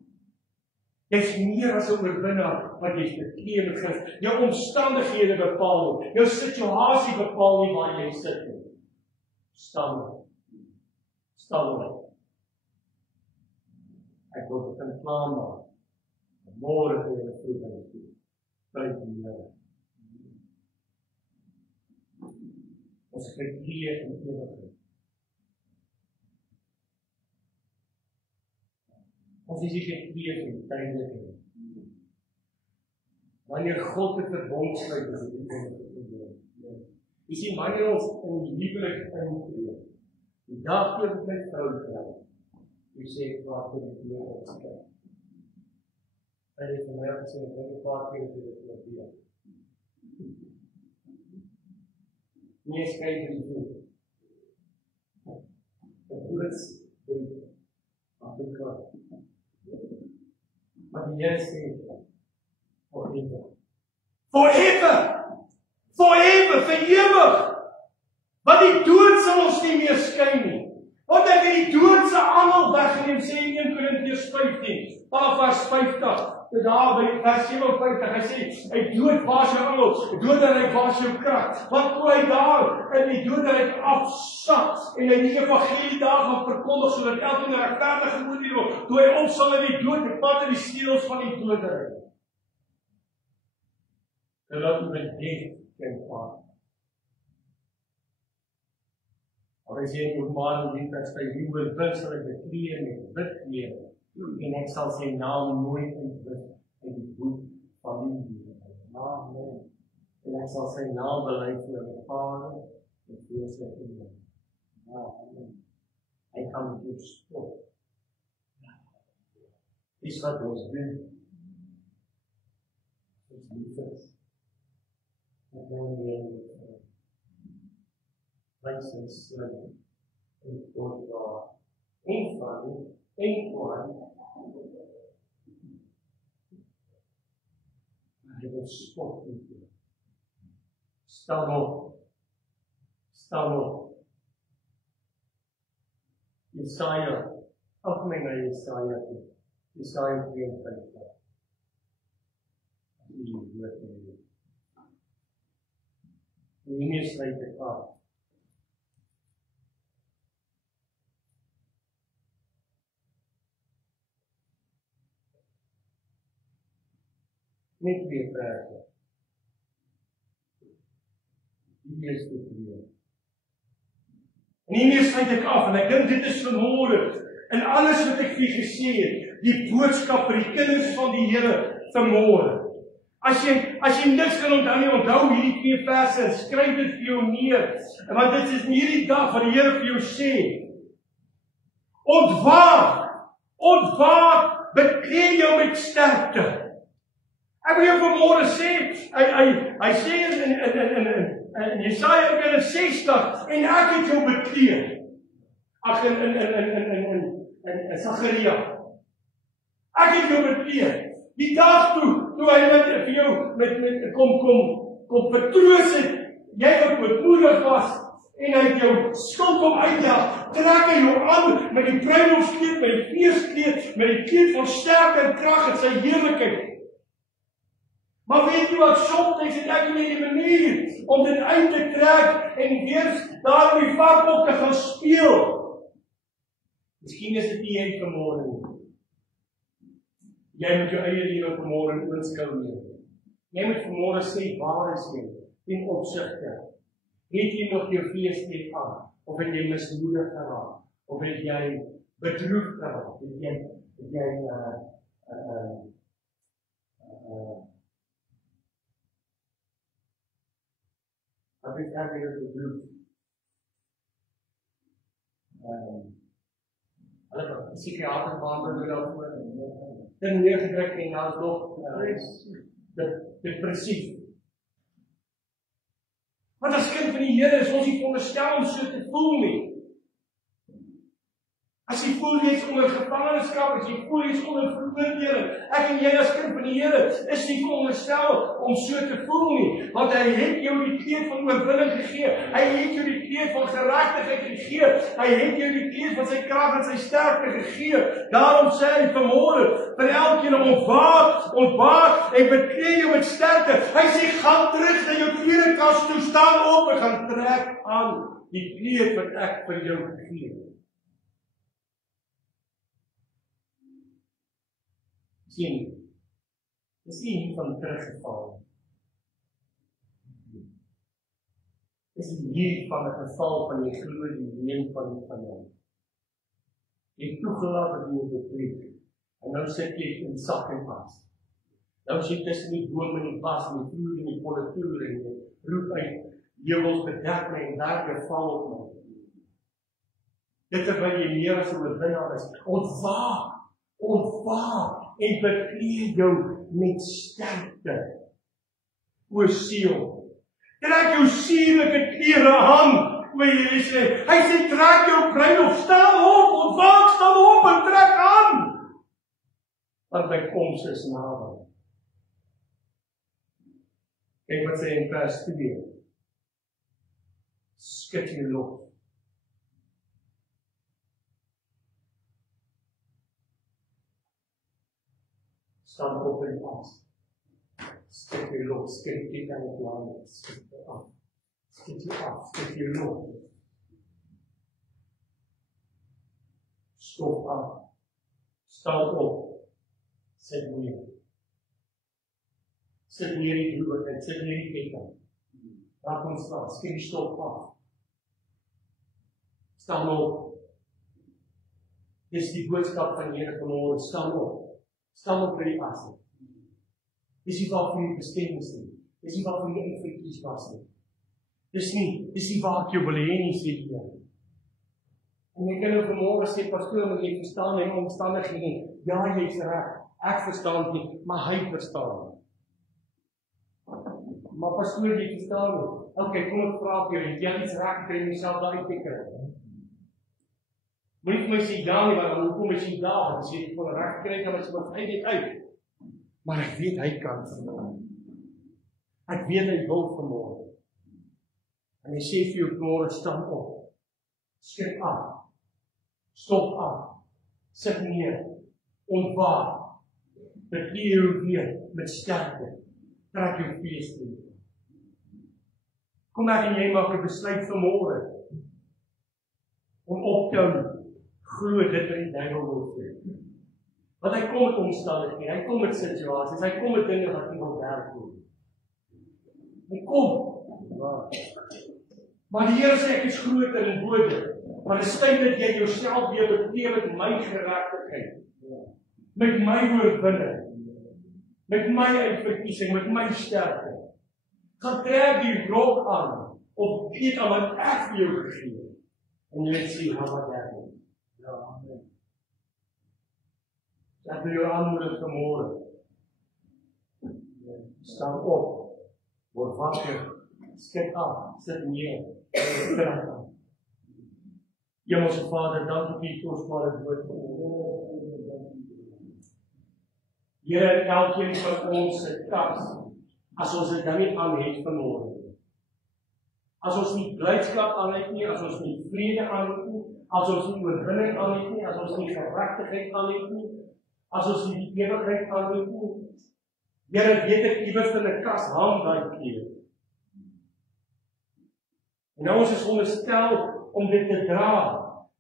Jy is meer as 'n oorwinnaar wat jy bekleed met Christus. Jou omstandighede bepaal nie. Jou situasie bepaal nie waar jy sit nie. Staan. Ek wil dit in plan maak. Môre vir julle vroeg toe. Prys die Here. Ons gekleed in ewigheid. Ons is nie gekleed in tydelikheid. Wanneer God 'n verbond sluit, is dit nie 'n probleem. Jy sien, wanneer ons in die huwelik intree, die dag voor ek my vrou trou, jy sê ek waak vir die Here opskyk. Hy het vir my gesê, ek het 'n paar keer dit probeer. Nie skei die voet. Ek voel dit Afrika. Maar die Here sê, forever, vir ewig. Want die dood sal ons nie meer skei nie. Want ek het die dood se angel weggeneem, sê 1 Korintiërs 15, vanaf vers 50. Daar by vers 57, hy sê, hy dood, waar is jou angel? Doderyk, waar is jou krag? Want toe hy daar in die doderyk afsat en hy die evangelie daar gaan verkondig sodat elkeen regverdig geoordeel word, toe hy opsal in die dood, hy vat in die steels van die doderyk. En laat my death can part. Maar hy sê in Romeine 10:5, jy wil wins dat ek bekleed met wit klere, en ek sal sy naam nooit ontwis in die boek van die lewe. Amen. En ek sal sy naam bely voor my Vader en voor sy engele. Amen. Hy kan met jou spot. Dis wat ons doen. Ons lief is. Ek wil weer license en voor daar eenvoudig, hy wil spot met jou. Staan op. Jesaja, afmeng na Jesaja toe. Jesaja 53. Die woord in die nie sluit ek af. Net weer verder. Die eerste keer. En hiermee sluit ek af en ek dink dit is vanmôre in alles wat ek vir gesê het, die boodskap vir die kinders van die Here vanmôre. As jy niks kan onthou nie, onthou hierdie 2 verse en skryf dit vir jou neer. Want dit is hierdie dag wat die Here vir jou sê. Ontwaak, bekleed jou met sterkte. Ek wil jou vanmôre sê, hy sê in Jesaja 60 en ek het jou bekleed. Ag in Sagaria. Ek het jou bekleed. Die dag toe hy met vir jou met kom vertroos het, jy wat bemoedig was en hy het jou skuld kom uitjaag, trek hy jou aan met die bruilofskleed, met die feeskleed, met die kleed van sterkte en krag en sy heerlikheid. Maar weet jy wat, soms het ek nie die manier om dit uit te trek en weer daar op die varkbok te gaan speel. Miskien is dit nie jy vanmôre nie. Jy moet jou eie lewe vanmôre in oënskou neem. Jy moet vanmôre sê waar is jy ten opsigte. Het jy nog jou feeskleed aan? Of het jy mismoedig geraak? Of het jy bedroef geraak? Het jy wat is ergens bedroef? Hulle wat psigiater behandel daarvoor. Dan neergedruk en nou is nog depressief. Want as kind van die Here is ons nie veronderstel om so te voel nie. As jy voel jy is onder gevangenskap, as jy voel jy is onder veroordeling, ek en jy as kind van die Here is nie veronderstel om so te voel nie, want hy het jou die kleed van oorwinning gegee, hy het jou die kleed van geregtigheid gegee, hy het jou die kleed van sy krag en sy sterkte gegee. Daarom sê hy vanmôre vir elkeen ontwaak en bekleed jou met sterkte. Hy sê gaan terug na jou klerekas toe, staan op en gaan trek aan die kleed wat ek vir jou gegee het. Dis nie van teruggeval. Dis nie van 'n geval van die glo die neem van hom. Jy toegelaat dat jy betrek. En nou sit jy in sak en pas. Nou sit jy tussen die boom en die pas en die vloer en die politoer en jy roep uit, jy wil bedek my en daar val op my. Dit terwyl jy meer as 'n oorwinnaar is. Ontwaak en bekleed jou met sterkte. O siel, trek jou sierlike klere aan, o Here. Hy sê trek jou bruiloft, staan op, ontwaak, staan op en trek aan. Want my koms is naby. Kyk wat sê in vers 2. Skud jou lof. Staan op en pas. Skud jou lof, skud dit aan die planeet, skud dit af. Skud jy af, skud jou lof. Stop af. Staan op. Sit neer. Sit neer die droog en sit neer die ketting. Daar kom staan, skud die stop af. Staan op. Dis die boodskap van die Here vanmôre, staan op. Staan op vir die asem. Dis nie waar vir die bestemmings nie. Dis nie waar vir die effekties was nie. Dis nie waar ek jou wil hê nie, sê die Here. En jy kan nou vanmôre sê, pastoor, moet jy verstaan my omstandighede nie. Ja, jy's reg. Ek verstaan nie, maar hy verstaan. Maar pastoor, jy verstaan nie. Okay, kom ek vra vir jou, jy iets reg kry myself daar uit te kry. Moenie vir my sê ja nie, want dan hoekom is jy daar? As jy wil reg kry, dan is hy net uit. Maar ek weet hy kan vanmôre. Ek weet hy wil vanmôre. En hy sê vir jou vanmôre, staan op. Skud af. Stop af. Sit neer. Ontwaak. Bekleed jou weer met sterkte. Trek jou feeskleed. Kom ek en jy maak 'n besluit vanmôre om op te hou glo dit wat die duiwel wil sê. Want hy kom met omstandighede, hy kom met situasies, hy kom met dinge wat nie wil werk nie. Hy kom. Maar die Here sê ek is groter en bo dit. Maar dit is tyd dat jy jouself weer bekleed met my geregtigheid. Met my oorwinning. Met my uitverkiesing, met my sterkte. Gaan trek die rok aan of kleed aan wat ek vir jou gegee het. En jy sien hoe wat daar is. Ja, amen. Ek wil jou aanmoedig vanmôre. Staan op. Word wakker. skud af, sit neer, trek af. Hemelse Vader, dankie vir die kosbare woord van Here, elkeen van ons se kas, as ons dit dan nie aan het vanmôre. As ons nie blydskap aan het nie, as ons nie vrede aan het nie, as ons nie oorwinning aan het nie, as ons nie geregtigheid aan het nie, as ons nie die ewigheid aan het nie. Here, weet ek iewers in 'n kas hang daai keer. En nou ons is onderstel om dit te dra,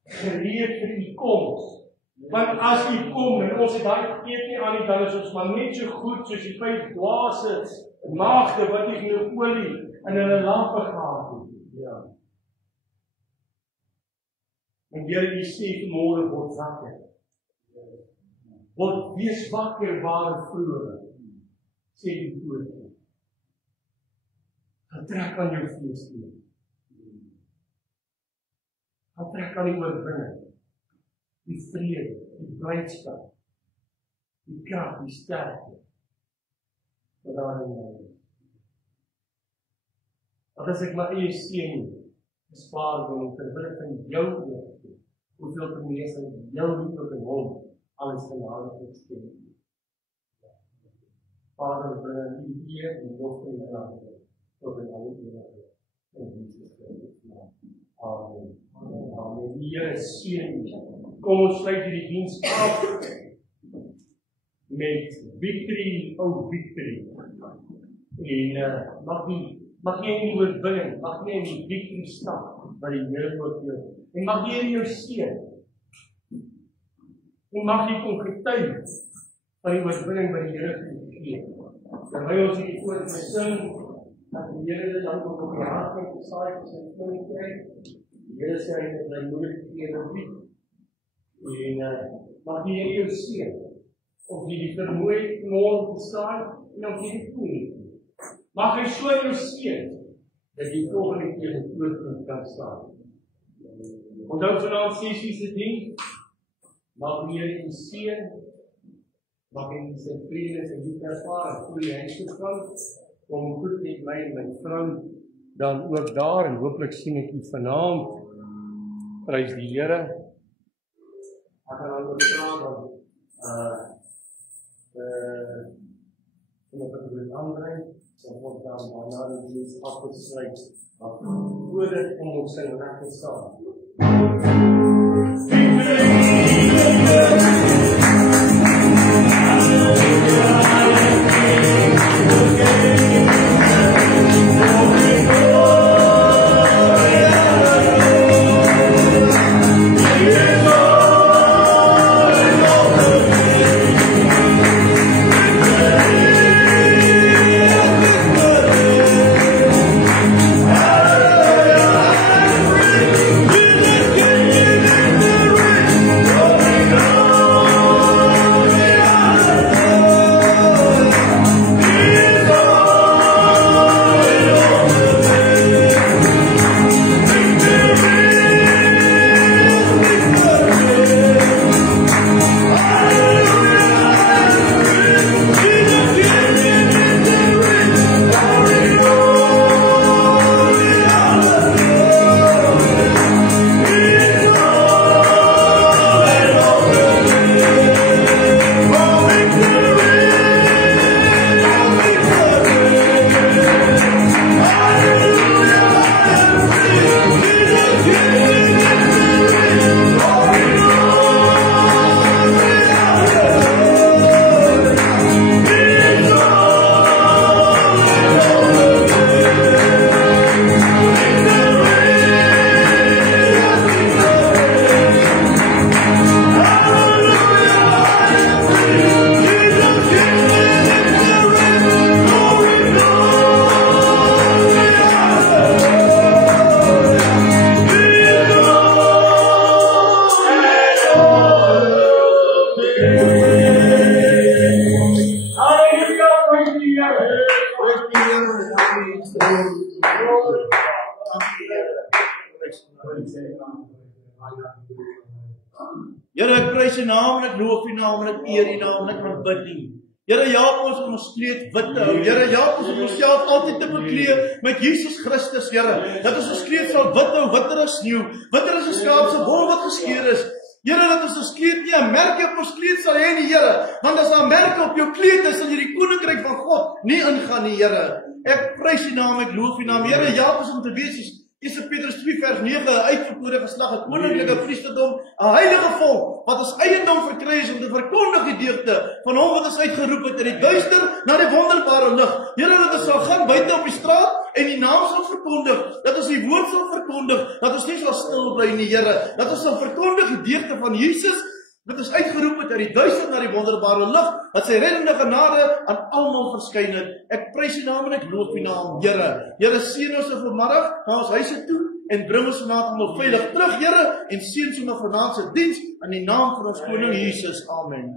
gereed vir die koms. Want as U kom en ons het daai gekeer nie aan nie, dan is ons maar net so goed soos die 5 dwaase maagde wat nie genoeg olie in hulle lampe gehad het. Ja. En Here, U sê vanmôre word wakker. Word wees wakker waar vroeër, sê die woord. Gaan trek aan jou vlees. Gaan trek aan die oorwinning. Die vrede, die blydskap, die krag, die sterkte, wat daarin is. Want as ek my eie seën gespaar doen, terwille van jou oor, hoeveel te meer sal jou nie ook in hom alles genade gee. Vader, bring U eer en lof en dank tot in alle ewigheid. In Jesus Christus naam. Amen. Amen. Die Here seën u. Kom ons sluit hierdie diens af met victory, victory. En mag jy in die oorwinning, mag jy in die victory stap, wat die Here voor jou. En mag jy in jou seën. En mag jy kon getuig van die oorwinning wat die Here vir jou gee. Terwyl ons hierdie woord sing, dat die Here dit dan ook op die hart kan gesaai vir sy koninkryk. Die Here sê hy het my moeilik gegee en mag die Here jou seën. Of jy die vermoeid môre gestaan en of jy dit voel. Mag hy so jou seën dat jy volgende keer in voorpunt kan staan. Onthou vanaand 6 se dien. Mag die Here jou seën. Mag hy sy vrede en liefde ervaar voor die huis toe gaan. Om goed met my en my vrou dan ook daar en hooplik sien ek u vanaand. Prys die Here. Ek gaan dan ook praat dan omdat ek dit aanbring, sal ons dan daarna die diens afgesluit. Voordat kom ons sing lekker saam. Here, ek prys U naam en ek loof U naam en ek eer U naam en ek aanbid U. Here, help ons om ons kleed wit te hou. Here, help ons om onsself altyd te bekleed met Jesus Christus, Here. Dat ons kleed sal wit hou, witter as sneeu, witter as 'n skaap se wol wat geskeer is. Here, dat ons kleed nie 'n merk op ons kleed sal hê nie, Here. Want as daar merke op jou kleed is, sal jy die koninkryk van God nie ingaan nie, Here. Ek prys U naam, ek loof U naam. Here, help ons om te wees soos 1 Petrus 2 vers 9, 'n uitverkore geslag, 'n koninklike priesterdom, 'n heilige volk wat ons eiendom verkry is om te verkondig die deugde van Hom wat ons uitgeroep het uit die duister na die wonderbare lig. Here, dat ons sal gaan buite op die straat en die naam sal verkondig, dat ons die woord sal verkondig, dat ons nie sal stil bly nie, Here, dat ons sal verkondig die deugde van Jesus wat ons uitgeroep het uit die duister na die wonderbare lig, dat sy reddende genade aan almal verskyn het. Ek prys U naam en ek loof U naam, Here. Here, seën ons vanmiddag na ons huise toe en bring ons vanaand almal veilig terug, Here, en seën sommer vanaand se diens in die naam van ons koning Jesus. Amen.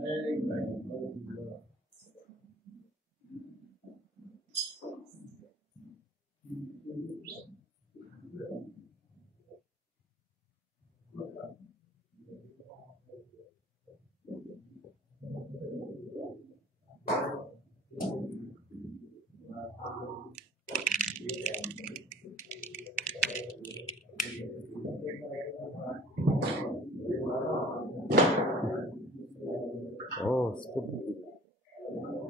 Oh, stop.